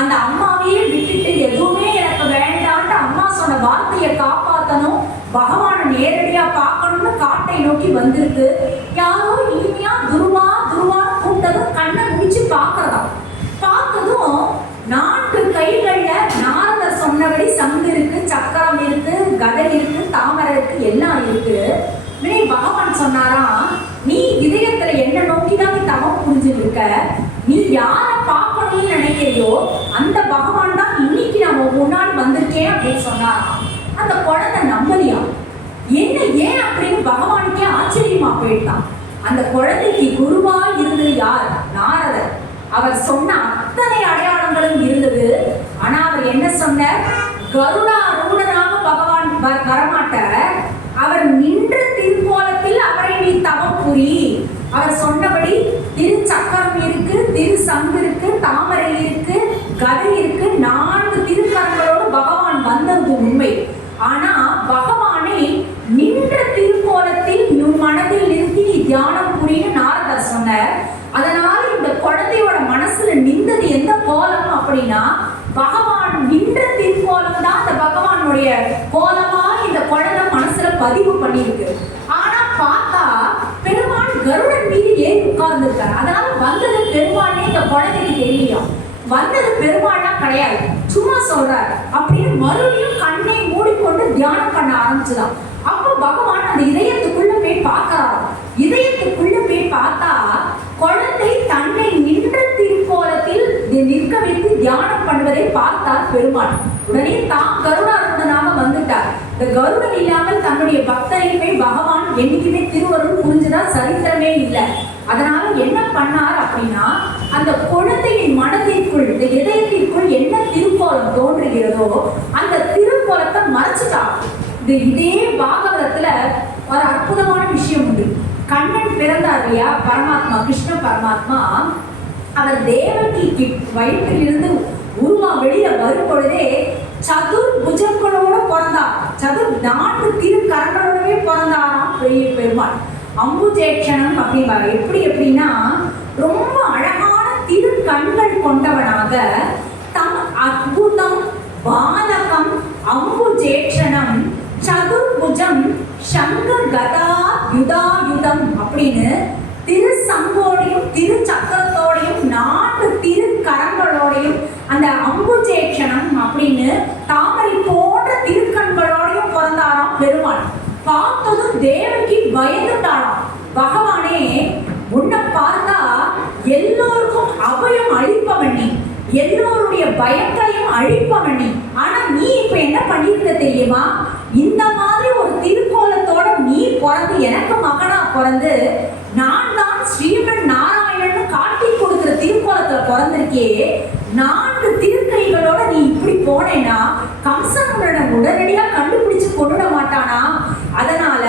அந்த அம்மாவையே விட்டுட்டு எதுவுமே எனக்கு வேண்டான்ட்டு அம்மா சொன்ன வார்த்தையை காப்பாற்றணும், பகவானை நேரடியா பார்க்கணும்னு காட்டை நோக்கி வந்திருக்கு. யாரோ இனிமையா துருவா துருவான்னு கூப்பிட்டதும் கண்ணை முடிச்சு பார்க்கறதாம். பார்த்ததும் 4 கைகள்ல நாரதர் சொன்னபடி சங்கு இருக்கு, சக்கரம் இருக்கு, கதை இருக்கு, தாமரை இருக்கு, எல்லாம் இருக்கு. பகவான் சொன்னாரா, நீ இதயத்துல என்ன நோக்கிதான் நீ தவம் புரிஞ்சுட்டு இருக்க. நீ யாரை பார்க்கணும்னு நினைக்கிறியோ அந்த பகவான் தான் இன்னைக்கு நம்ம முன்னாடி வந்திருக்கேன் அப்படின்னு சொன்னாராம். அந்த குழந்தை நம்பலையா. என்ன ஏன் அப்படின்னு பகவானுக்கே ஆச்சரியமா போயிட்டான். அந்த குழந்தைக்கு குருவா இருந்தது யார்? நாரதர். அவர் சொன்ன அத்தனை அடையாளங்களும் இருந்தது. ஆனா அவர் என்ன சொன்னார்? கருடாரூடனாக பகவான் வரமாட்டார். அவர் நின்ற திருக்கோலத்தில் அவரை நீ தவம் புரி. அவர் சொன்னபடி திருச்சக்கரம் இருக்கு, திரு சங்கு இருக்கு, தாமரை இருக்கு, கதை இருக்கு, 4 திருக்கரங்களோடு பகவான் வந்தது உண்மை. ஆனா பகவானை நின்ற திருக்கோலத்தில் உன் மனதில் நிறுத்தி நீ தியானம் புரின்னு நாரதர் சொன்னார். அதனால இந்த குழந்தையோட மனசுல நின்றது எந்த கோலம் அப்படின்னா, பகவான் நின்ற திருக்கோலம் தான் அந்த பகவானுடைய கோலமா இந்த குழந்தை மனசுல பதிவு பண்ணிருக்கு. ஆனா பார்த்தா பெருமாள் கருடன் மீது ஏறி உட்கார்ந்து இருக்காரு. அதனால வந்தது பெருமாள்னே இந்த குழந்தைக்கு தெரியலையும். வந்தது பெருமாள்லாம் கிடையாது, சும்மா சொல்றாரு அப்படின்னு மறுபடியும் கண்ணை மூடிக்கொண்டு தியானம் பண்ண ஆரம்பிச்சுதான். அப்ப பகவான் அந்த இதயத்துக்குள்ள போய் பார்க்கறாரு. இதயத்துக்குள்ள போய் பார்த்தா குழந்தை தன்னை நின்ற திருக்கோலத்தில் நிற்க வைத்து தியானம் பண்ணுவதை பார்த்தார் பெருமாள். உடனே தான் கருடாரூடனாக வந்துட்டார். இந்த கருடன் இல்லாமல் தன்னுடைய பக்தரை போய் பகவான் என்னைக்குமே திருவருள் புரிஞ்சதா சரித்திரமே இல்லை. அதனால என்ன பண்ணார் அப்படின்னா, அந்த குழந்தையின் மனதிற்குள், இந்த இதயத்திற்குள் என்ன திருக்கோலம் தோன்றுகிறதோ அந்த திருக்கோலத்தை மறைச்சிட்டார். இதே பாகவதத்துல ஒரு அற்புதமான விஷயம் உண்டு. கண்ணன் பிறந்தார் இல்லையா, பரமாத்மா, கிருஷ்ண பரமாத்மா. அவர் தேவகிக்கு வயிற்றிலிருந்து உருவா வெளியில வரும் பொழுதே சதுர்புஜங்களோட பிறந்தார். 4 திருக்கரங்களோடவே பிறந்தாராம் பெரிய பெருமாள். அம்புஜேட்சணம் அப்படிம்பாரு. எப்படின்னா ரொம்ப அழகான திருக்கண்கள் கொண்டவனாக தம் அற்புதம் பாலகம் அம்புஜேட்சணம் சதுர்புஜம் சங்க கதா யுதாயுதம் அப்படின்னு திருசங்கோடையும் திருச்சக்கரத்தோடையும் 4 திருக்கரங்களோடையும் அந்த அம்புஜேட்சணம் அப்படின்னு தாமரை போன்ற திருக்கண்களோடையும் பிறந்தாராம் பெருமாள். பார்த்ததும் தேவகி பயந்துட்டாராம். பகவானே, உன்னை பார்த்தா எல்லோருக்கும் அபயம் அளிப்பவன் நீ, எல்லோருடைய பயங்களையும் அழிப்பவன் நீ. ஆனா நீ இப்ப என்ன பண்ணிருக்க தெரியுமா? இந்த மாதிரி ஒரு திருக்கோலத்தோட நீ பிறந்து எனக்கு மகனா பிறந்து நான் தான் ஸ்ரீமன் நாராயணன் காட்டி கொடுக்கிற திருக்கோலத்துல பிறந்திருக்கே. 4 திருக்கைகளோட நீ இப்படி போனேன்னா கம்சன் உடனடியா கண்டுபிடிச்சு கொண்டுட மாட்டானா? அதனால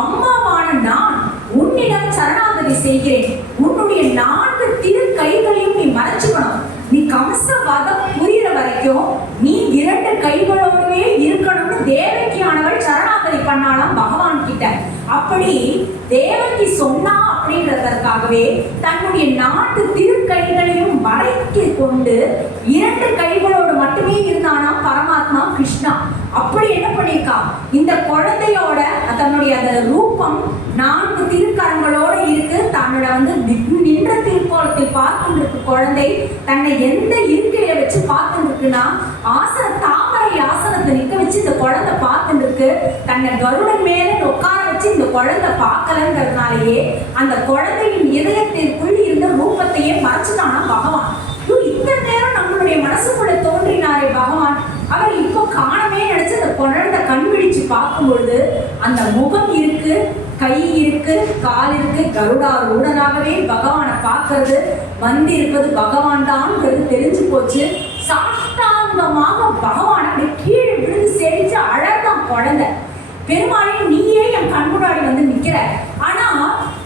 அம்மாவான நான் உன்னிடம் சரணாகதி செய்கிறேன். உன்னுடைய 4 திருக்கைகளையும் நீ மறைச்சுக்கணும். நீ கம்ச வதம் புரிகிற வரைக்கும் நீ 2 கைகளோடவே இருக்கணும்னு தேவகியானவள் சரணாகதி பண்ணாலாம் பகவான் கிட்ட. அப்படி தேவகி சொன்னா அப்படின்றதற்காகவே தன்னுடைய 4 திருக்கைகளையும் மறைத்து கொண்டு 2 கைகளோடு மட்டுமே இருந்தானாம் பரமாத்மா கிருஷ்ணா. அப்படி என்ன பண்ணிருக்கான், இந்த குழந்தையோட தன்னுடைய அந்த ரூபம் 4 திருக்கரங்களோட இருக்கு. தன்னோட நின்ற திருக்கோலத்தில் பார்த்துருக்கு குழந்தை. தன்னை எந்த இருக்கையில வச்சு பார்த்துருக்குன்னா தாமரை ஆசனத்தை நிக்க வச்சு இந்த குழந்தை பார்த்துருக்கு. தன்னை கருடன் மேல உட்கார வச்சு இந்த குழந்தை பார்க்கலங்கிறதுனாலேயே அந்த குழந்தையின் இதயத்திற்குள் இருந்த ரூபத்தையே மறைச்சுதானா பகவான். இந்த நேரம் நம்மளுடைய மனசுக்குள்ள தோன்றினாரே பகவான், அவர் இப்போ காணமே நினைச்சு அந்த குழந்தை கண் விழிச்சு பார்க்கும் பொழுது அந்த முகம் இருக்கு, கை இருக்கு, கால் இருக்கு. கருடாரூடனாகவே பகவானை பார்க்கறது வந்திருப்பது பகவான் தான் தெரிஞ்சு போச்சு. சாஷ்டாங்கமாக பகவான் அப்படி கீழே விழுந்து செடிச்சு அழகான் குழந்தை. பெருமாளே, நீயே என் கண் முன்னாடி நிக்கிற, ஆனா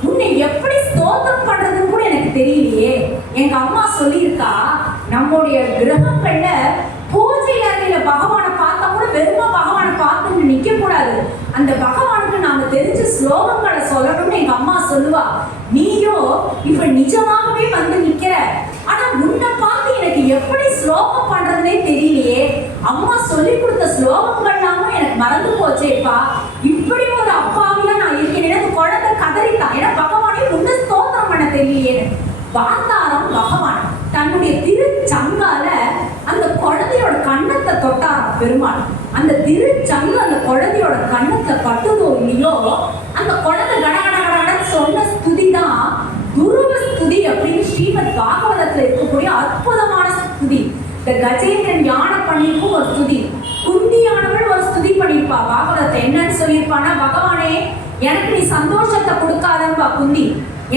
உன்னை எப்படி ஸ்தோத்திரம் பண்றதுன்னு கூட எனக்கு தெரியலையே. எங்க அம்மா சொல்லியிருக்கா, நம்முடைய கிரகங்கள்ல பூஜை அறையில பகவானை பார்த்தா கூட வெறுமா பகவானை பார்த்து நிக்க கூடாது. அந்த பகவானுக்கு நாங்க தெரிஞ்ச ஸ்லோகங்களை சொல்லணும்னு எங்க அம்மா சொல்லுவா. நீயோ இப்ப நிஜமாகவே நிக்கிற, ஆனா உன்னை பார்த்து எனக்கு எப்படி ஸ்லோகம் பண்றதுனே தெரியலையே. அம்மா சொல்லி கொடுத்த ஸ்லோகங்கள்லாமும் எனக்கு மறந்து போச்சேப்பா. இப்படி ஒரு அப்பாவியா நான் இருக்கேன். எனக்கு குழந்தை கதறித்தான், ஏன்னா பகவானே உன்னை ஸ்தோத்திரம் பண்ண தெரியலையே. பார்த்தாராம் பகவான் தன்னுடைய திருச்சங்கால அந்த குழந்தையோட கண்ணத்தை தொட்டாராம் பெருமாள். அந்த திருச்சங்கு அந்த குழந்தையோட கண்ணத்தை பட்டுதோ இல்லையோ, அந்த குழந்தை கடகடகட சொன்ன ஸ்துதி தான் துருவ ஸ்துதி அப்படின்னு ஸ்ரீமத் பாகவதத்துல இருக்கக்கூடிய அற்புதமான ஸ்துதி. இந்த கஜேந்திரன் யானை பண்ணிருக்கும் ஒரு ஸ்துதி, குந்தியானவள் ஒரு ஸ்துதி பண்ணிருப்பா பாகவதத்தை. என்னன்னு சொல்லியிருப்பானா, பகவானே எனக்கு நீ சந்தோஷத்தை கொடுக்காதன்பா குந்தி,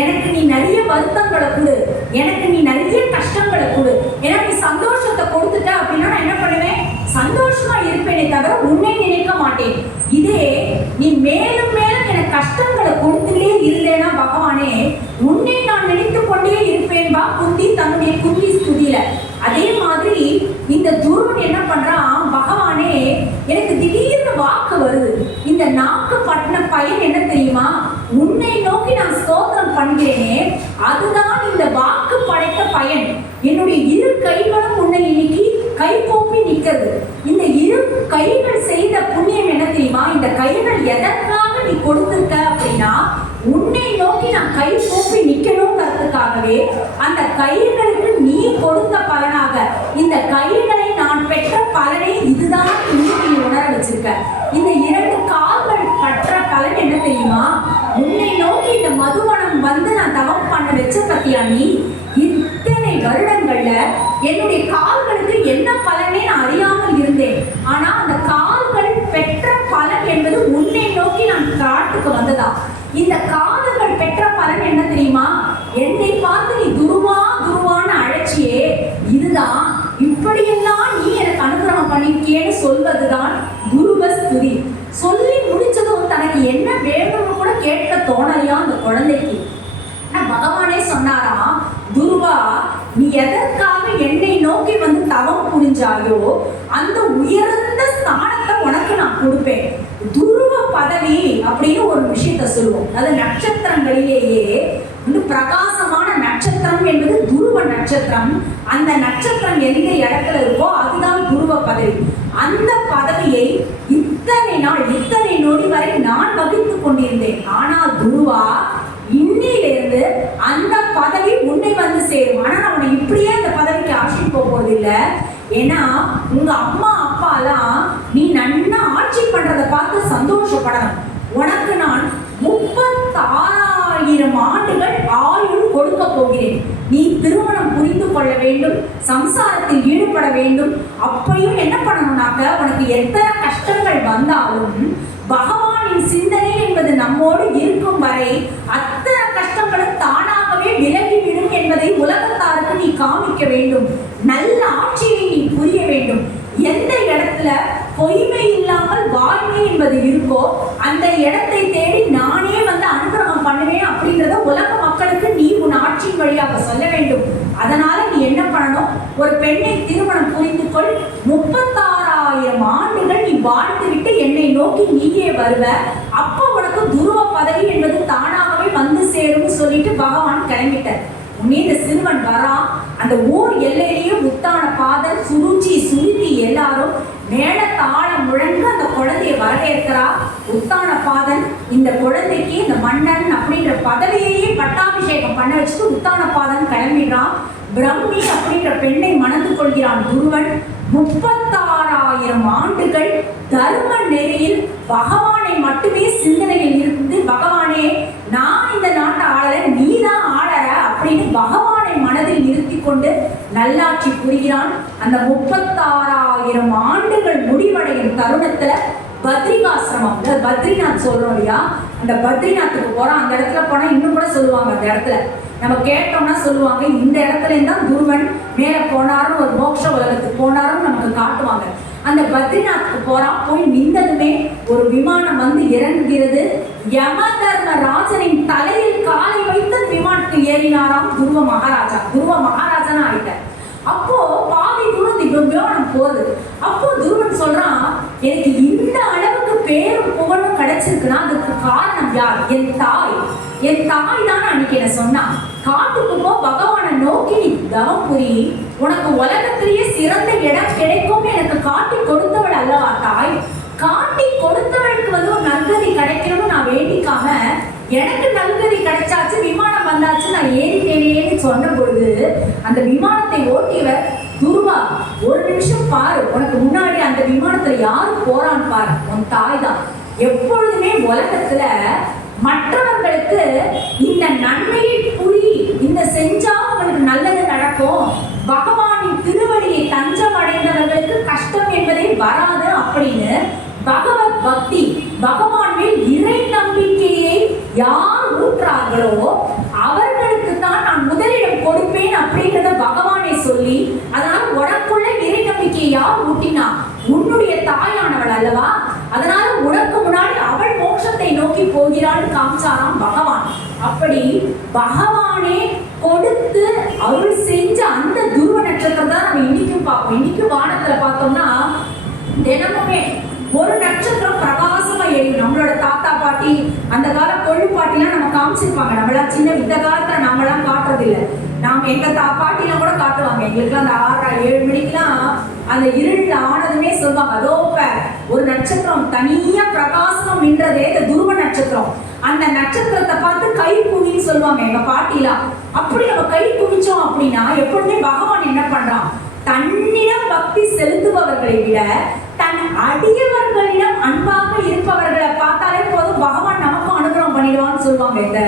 எனக்கு நீ நிறைய வருத்தங்களை கொடு, எனக்கு நீ நிறைய கஷ்டங்களை கொடு. எனக்கு நீ சந்தோஷத்தை கொடுத்துட்ட அப்படின்னா நான் என்ன பண்ணுவேன், சந்தோஷமா இருப்பேனே தவிர உன்னை நினைக்க மாட்டேன். இதே நீ மேலும் மேலும் எனக்கு கஷ்டங்களை கொடுத்துட்டே இருந்தேன்னா பகவானே உன்னை நான் நினைத்து கொண்டே இருப்பேன்பா குந்தி தன்னுடைய குந்தி ஸ்துதியில. அதே மாதிரி இந்த துருவன் என்ன பண்றான், பகவானே எனக்கு திடீர்னு வாக்கு வருது. இந்த நாக்கு பட்டின பயன் என்ன தெரியுமா, உன்னை நோக்கி நான் ஸ்தோத்திரம் பண்ணுகிறேனே அதுதான் இந்த வாக்கு படைத்த பயன். என்னுடைய 2 கைகளும் உன்னை இன்னைக்கு கை கூப்பி நிற்கிறது. இந்த 2 கைகள் செய்த புண்ணியம் என்ன தெரியுமா, இந்த கைகள் எதற்காக நீ கொடுத்துருக்க அப்படின்னா உன்னை நோக்கி நான் கை கூப்பி நிற்கணுங்கிறதுக்காகவே அந்த கைகளுக்கு நீ கொடுத்த பலனாக இந்த கைகளை நான் பெற்ற பலனை இதுதான் நீ உணர வச்சிருக்க. இந்த 2 கால்கள் கற்ற பலன் என்ன தெரியுமா, உன்னை நோக்கி இந்த மதுவனம் நான் தவம் பண்ண வச்ச பத்தியா நீ. இத்தனை வருடங்கள்ல என்னுடைய கால்களுக்கு என்ன பலனே நான் அறியாமல் இருந்தேன். ஆனா அந்த கால்கள் பெற்ற பலன் என்பது உன்னை நோக்கி நான் காட்டு காட்டுக்கு வந்ததா. இந்த காதுகள் பெற்ற பலன் என்ன தெரியுமா? என்னை பார்த்து நீ துருவா துருவான்னு அழைச்சியே, இதுதான் இப்படியெல்லாம் நீ எனக்கு அனுகிரகம் பண்ணிருக்கியேன்னு சொல்வதுதான் துருவஸ்துதி. சொல்லி முடிச்சதும் தனக்கு என்ன வேணும்னு கூட கேட்க தோணலையா அந்த குழந்தைக்கு. பகவானே சொன்னாரா, துருவா, நீ எதற்காக என்னை நோக்கி வந்து தவம் புரிஞ்சாயோ அந்த உயர்ந்த ஸ்தானத்தை உனக்கு நான் கொடுப்பேன். துருவ பதவி அப்படின்னு ஒரு விஷயத்த சொல்லுவோம். அது நட்சத்திரங்களிலேயே வந்து பிரகாசமான நட்சத்திரம் என்பது துருவ நட்சத்திரம். அந்த நட்சத்திரம் எந்த இடத்துல இருக்கோ அதுதான் துருவ பதவி. அந்த பதவியை இத்தனை நாள் இத்தனை நொடி வரை நான் வகித்துக் கொண்டிருந்தேன். ஆனால் துருவா, இன்னிலிருந்து அந்த பதவி உன்னை வந்து சேரும். ஆனா நான் உன்னை இப்படியே அந்த பதவிக்கு ஆட்சிக்கு போறது இல்லை. ஏன்னா உங்க அம்மா அப்பாலாம் நீ நன்னா ஆட்சி பண்றதை பார்த்து சந்தோஷப்படணும். உனக்கு நான் 36,000 ஆண்டுகள் ஆயுள் கொடுக்க போகிறேன். நீ திருமணம் புரிந்து கொள்ள வேண்டும், சம்சாரத்தில் ஈடுபட வேண்டும். அப்பையும் என்ன பண்ணணும்னாக்க, உனக்கு எத்தனை கஷ்டங்கள் வந்தாலும் பகவானின் சிந்தனை என்பது நம்மோடு இருக்கும் வரை அத்தனை கஷ்டங்களும் தானாகவே விலகிவிடும் என்பதை உலகத்தாருக்கு நீ காமிக்க வேண்டும். நல்ல ஆட்சியை நீ புரிய வேண்டும். எந்த இடத்துல பொய்மை இல்லாமல் வாய்மை என்பது இருக்கோ அந்த இடத்தை தேடி நானே வந்து அனுகிரகம் பண்ணுவேன் அப்படின்றத உலக மக்களுக்கு நீ உன் ஆட்சியின் வழியாக சொல்ல வேண்டும். அதனால நீ என்ன பண்ணணும், ஒரு பெண்ணை திருமணம் புரிந்து கொள். 36,000 ஆண்டுகள் நீ வாழ்ந்து விட்டு என்னை நோக்கி நீயே வருவ. அப்ப உனக்கு துருவ பதவி என்பது தானாகவே வந்து சேரும் சொல்லிட்டு பகவான் கிளம்பிட்டார். உன்னே இந்த சிறுவன் வரான். அந்த ஊர் எல்லையிலேயே உத்தான பாதன், சுருச்சி, சுருதி எல்லாரும் மேல தாளம் முழங்க அந்த குழந்தைய வரவேற்கிறா. உத்தான பாதன் இந்த குழந்தைக்கு இந்த மன்னன் அப்படின்ற பதவியையே பட்டாபிஷேகம் பண்ண வச்சுட்டு உத்தான பாதன் கிளம்பிடுறான். பிரம்மி அப்படின்ற பெண்ணை மணந்து கொள்கிறான் துருவன். 36,000 ஆண்டுகள் தர்ம நெறியில் பகவானை மட்டுமே சிந்தனையில் இருந்து, பகவானே நான் இந்த நாட்டை ஆளற, நீதான் ஆளற அப்படின்னு பகவானை மனதில் நிறுத்தி கொண்டு நல்லாட்சி புரிகிறான். அந்த 36,000 ஆண்டுகள் முடிவடையும் தருணத்துல பத்ரிகாசிரமம், பத்ரிநாத் சொல்றோம் இல்லையா, அந்த பத்ரிநாத்துக்கு போறோம். அந்த இடத்துல போனா இன்னும் கூட சொல்லுவாங்க, அந்த இடத்துல நம்ம கேட்டோம்னா சொல்லுவாங்க, இந்த இடத்துல தான் துருவன் மேல போனாரும் ஒரு மோட்ச உலகத்துக்கு போனாரும் நமக்கு காட்டுவாங்க. அந்த பத்ரிநாத்துக்கு போறான். போய் நின்றதுமே ஒரு விமானம் வந்து இறங்குகிறது. யம தர்மராஜனின் தலையில் காலை வைத்து விமானத்துக்கு ஏறினாராம் துருவ மகாராஜா. துருவ மகாராஜனா ஆயிட்டார். அப்போ பாதி தூரம் விமானம் போகுது. அப்போ துருவன் சொல்றான், எனக்கு இந்த அளவுக்கு பேரும் புகழும் கிடைச்சிருக்குன்னா அதுக்கு காரணம் யார்? என் தாய். என் தாய் தான் அன்னைக்கு என்ன சொன்னா, காட்டுக்கு போ, பகவானை நோக்கி நீ தவம் புரி, உனக்கு உலகத்திலேயே சிறந்த இடம் கிடைக்கும் எனக்கு காட்டி கொடுத்தவள் அல்லவா தாய். காட்டி கொடுத்தவளுக்கு வந்து ஒரு நல்கதி கிடைக்கணும்னு நான் வேண்டிக்காம எனக்கு நல்கதி கிடைச்சாச்சு, விமானம் வந்தாச்சு, நான் ஏறிட்டேனேன்னு சொன்ன பொழுது அந்த விமானத்தை ஓட்டியவர், துருவா ஒரு நிமிஷம் பாரு, உனக்கு முன்னாடி அந்த விமானத்துல யாரு போறான்னு பாரு, உன் தாய் தான். எப்பொழுதுமே உலகத்துல மற்றவர்களுக்கு இந்த நன்மையை புரி, இந்த செஞ்சா அவங்களுக்கு நல்லது நடக்கும், பகவானின் திருவடியை தஞ்சம் அடைந்தவர்களுக்கு கஷ்டம் என்பதே வராது அப்படின்னு பகவத் பக்தி, பகவான் மேல் இறை நம்பிக்கையை யார் ஊற்றார்களோ அவர்களுக்கு தான் நான் முதலிடம் கொடுப்பேன் அப்படின்றத பகவானை சொல்லி, அதனால உனக்குள்ள இறை நம்பிக்கையை யார் ஊட்டினா? உன்னுடைய தாயானவள் அல்லவா, அதனால உனக்கு முன்னாடி அவள் மோட்சத்தை நோக்கி போகிறாள் காமிச்சாராம் பகவான். அப்படி பகவானே கொடுத்து அருள் செஞ்ச அந்த துருவ நட்சத்திரம் தான் நம்ம இன்னைக்கும் பார்ப்போம். இன்னைக்கும் வானத்துல பார்த்தோம்னா தினமுமே ஒரு நட்சத்திரம் பிரகாசமா எரியும். நம்மளோட தாத்தா பாட்டி அந்த கால கொள்ளு பாட்டிலாம் நம்ம காமிச்சிருப்பாங்க. நம்மளாம் சின்ன இந்த காலத்துல நம்மளாம் காட்டுறது இல்லை. நாம் எங்க பாட்டிலாம் கூட காட்டுவாங்க. எங்களுக்குலாம் அந்த 6-7 மணிக்கெல்லாம் அந்த இருள் ஆனதுமே சொல்லுவாங்க, அதோ ஒரு நட்சத்திரம் தனியா பிரகாசம் நின்றதே இந்த துருவ நட்சத்திரம். அந்த நட்சத்திரத்தை பார்த்து கை குவின்னு சொல்லுவாங்க எங்க பாட்டிலாம். அப்படி நம்ம கை குவிச்சோம் அப்படின்னா எப்பொழுதுமே பகவான் என்ன பண்றான், தன்னிடம் பக்தி செலுத்துபவர்களை விட தன் அடியவர்களிடம் அன்பாக இருப்பவர்களை பார்த்தாலே போதும், பகவான் நமக்கும் அனுகிரகம் பண்ணிடுவான்னு சொல்லுவாங்க. இந்த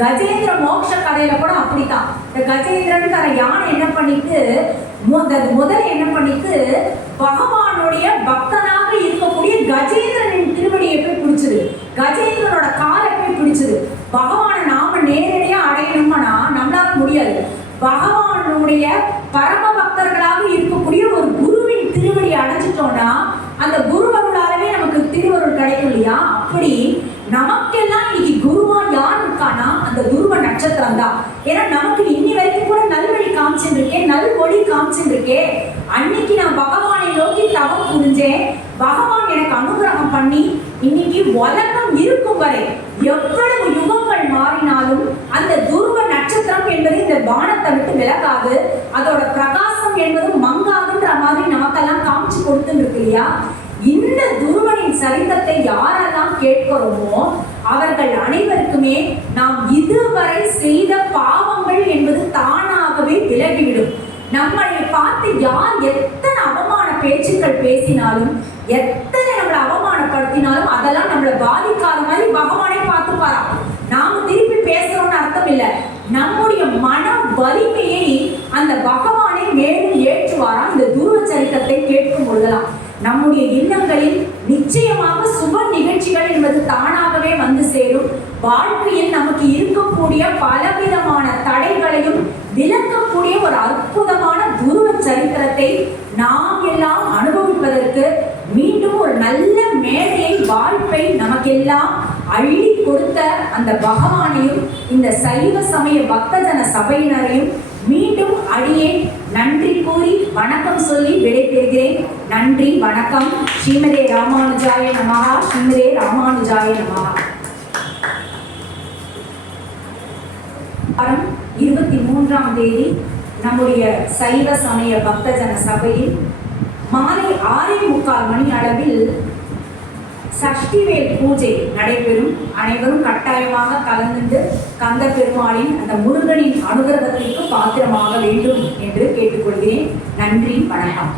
கஜேந்திர மோட்ச கதையில கூட அப்படித்தான். இந்த கஜேந்திரன் யானை என்ன பண்ணிட்டு முதல்ல என்ன பண்ணிட்டு பகவானுடைய பக்தனாக இருக்கக்கூடிய கஜேந்திரனின் திருவடியை போய் பிடிச்சது, கஜேந்திரனோட காலை போய் பிடிச்சது. பகவானை நாம நேரடியா அடையணும்னா நம்மளால முடியாது. பகவானுடைய பரம பக்தர்களாக இருக்கக்கூடிய ஒரு குருவின் திருவடி அடைஞ்சிட்டோம்னா அந்த குருவருளாலவே நமக்கு திருவருள் கிடைக்கும் இல்லையா? அப்படி நமக்கெல்லாம் இன்னைக்கு குருவா யார் இருக்கானா அந்த துருவ நட்சத்திரம் தான். ஏன்னா நமக்கு இன்னி வரைக்கும் கூட நல்வழி காமிச்சுருக்கேன், நல்வொழி காமிச்சுருக்கேன். அன்னைக்கு நான் பகவானை நோக்கி தவம் புரிஞ்சேன், பகவான் எனக்கு அனுகிரகம் பண்ணி இன்னைக்கு உலகம் இருக்கும் வரை எவ்வளவு யுகங்கள் மாறினாலும் அந்த துருவ நட்சத்திரம் என்பது இந்த வானத்தை விட்டு விலகாது, அதோட பிரகாசம் என்பது மங்காதுன்ற மாதிரி நமக்கெல்லாம் காமிச்சு கொடுத்துட்டு இருக்கு இல்லையா? இந்த துருவனின் சரித்திரத்தை யாரெல்லாம் கேட்கிறோமோ அவர்கள் அனைவருக்குமே நாம் இதுவரை செய்த பாவங்கள் என்பது தானாகவே விலகிவிடும். நம்மளை பார்த்து யார் எத்தனை அவமான பேச்சுக்கள் பேசினாலும், எத்தனை நம்மளை அவமானப்படுத்தினாலும் அதெல்லாம் நம்மளை பாதிக்காத மாதிரி பகவானே பார்த்துப்பாரா. நாம திருப்பி பேசுறோம்னு அர்த்தம் இல்லை, நம்முடைய மன வலிமையை அந்த பகவானை மேலும் ஏற்றுவாராம். இந்த துருவ சரித்திரத்தை கேட்கும் பொழுதெல்லாம் நம்முடைய இல்லங்களில் நிச்சயமாக சுப நிகழ்ச்சிகள் என்பது தானாகவே வந்து சேரும். வாழ்க்கையில் நமக்கு இருக்கக்கூடிய பலவிதமான தடைகளையும் விளக்கக்கூடிய ஒரு அற்புதமான துருவ சரித்திரத்தை நாம் எல்லாம் அனுபவிப்பதற்கு மீண்டும் ஒரு நல்ல மேடையை, வாய்ப்பை நமக்கெல்லாம் அள்ளி கொடுத்த அந்த பகவானையும் இந்த சைவ சமய பக்தஜன சபையினரையும் மீண்டும் அடியேன் நன்றி கூறி வணக்கம் சொல்லி விடைபெறுகிறேன். நன்றி, வணக்கம். ஸ்ரீமதே ராமானுஜாய நமஹா, ஸ்ரீமதே ராமானுஜாய நமஹா. 23ஆம் தேதி நம்முடைய சைவ சமய பக்தஜன சபையில் மாலை 6:45 மணி அளவில் சஷ்டிவேல் பூஜை நடைபெறும். அனைவரும் கட்டாயமாக கலந்து கந்த பெருமாளின் அந்த முருகனின் அனுகிரகத்திற்கு பாத்திரமாக வேண்டும் என்று கேட்டுக்கொள்கிறேன். நன்றி, வணக்கம்.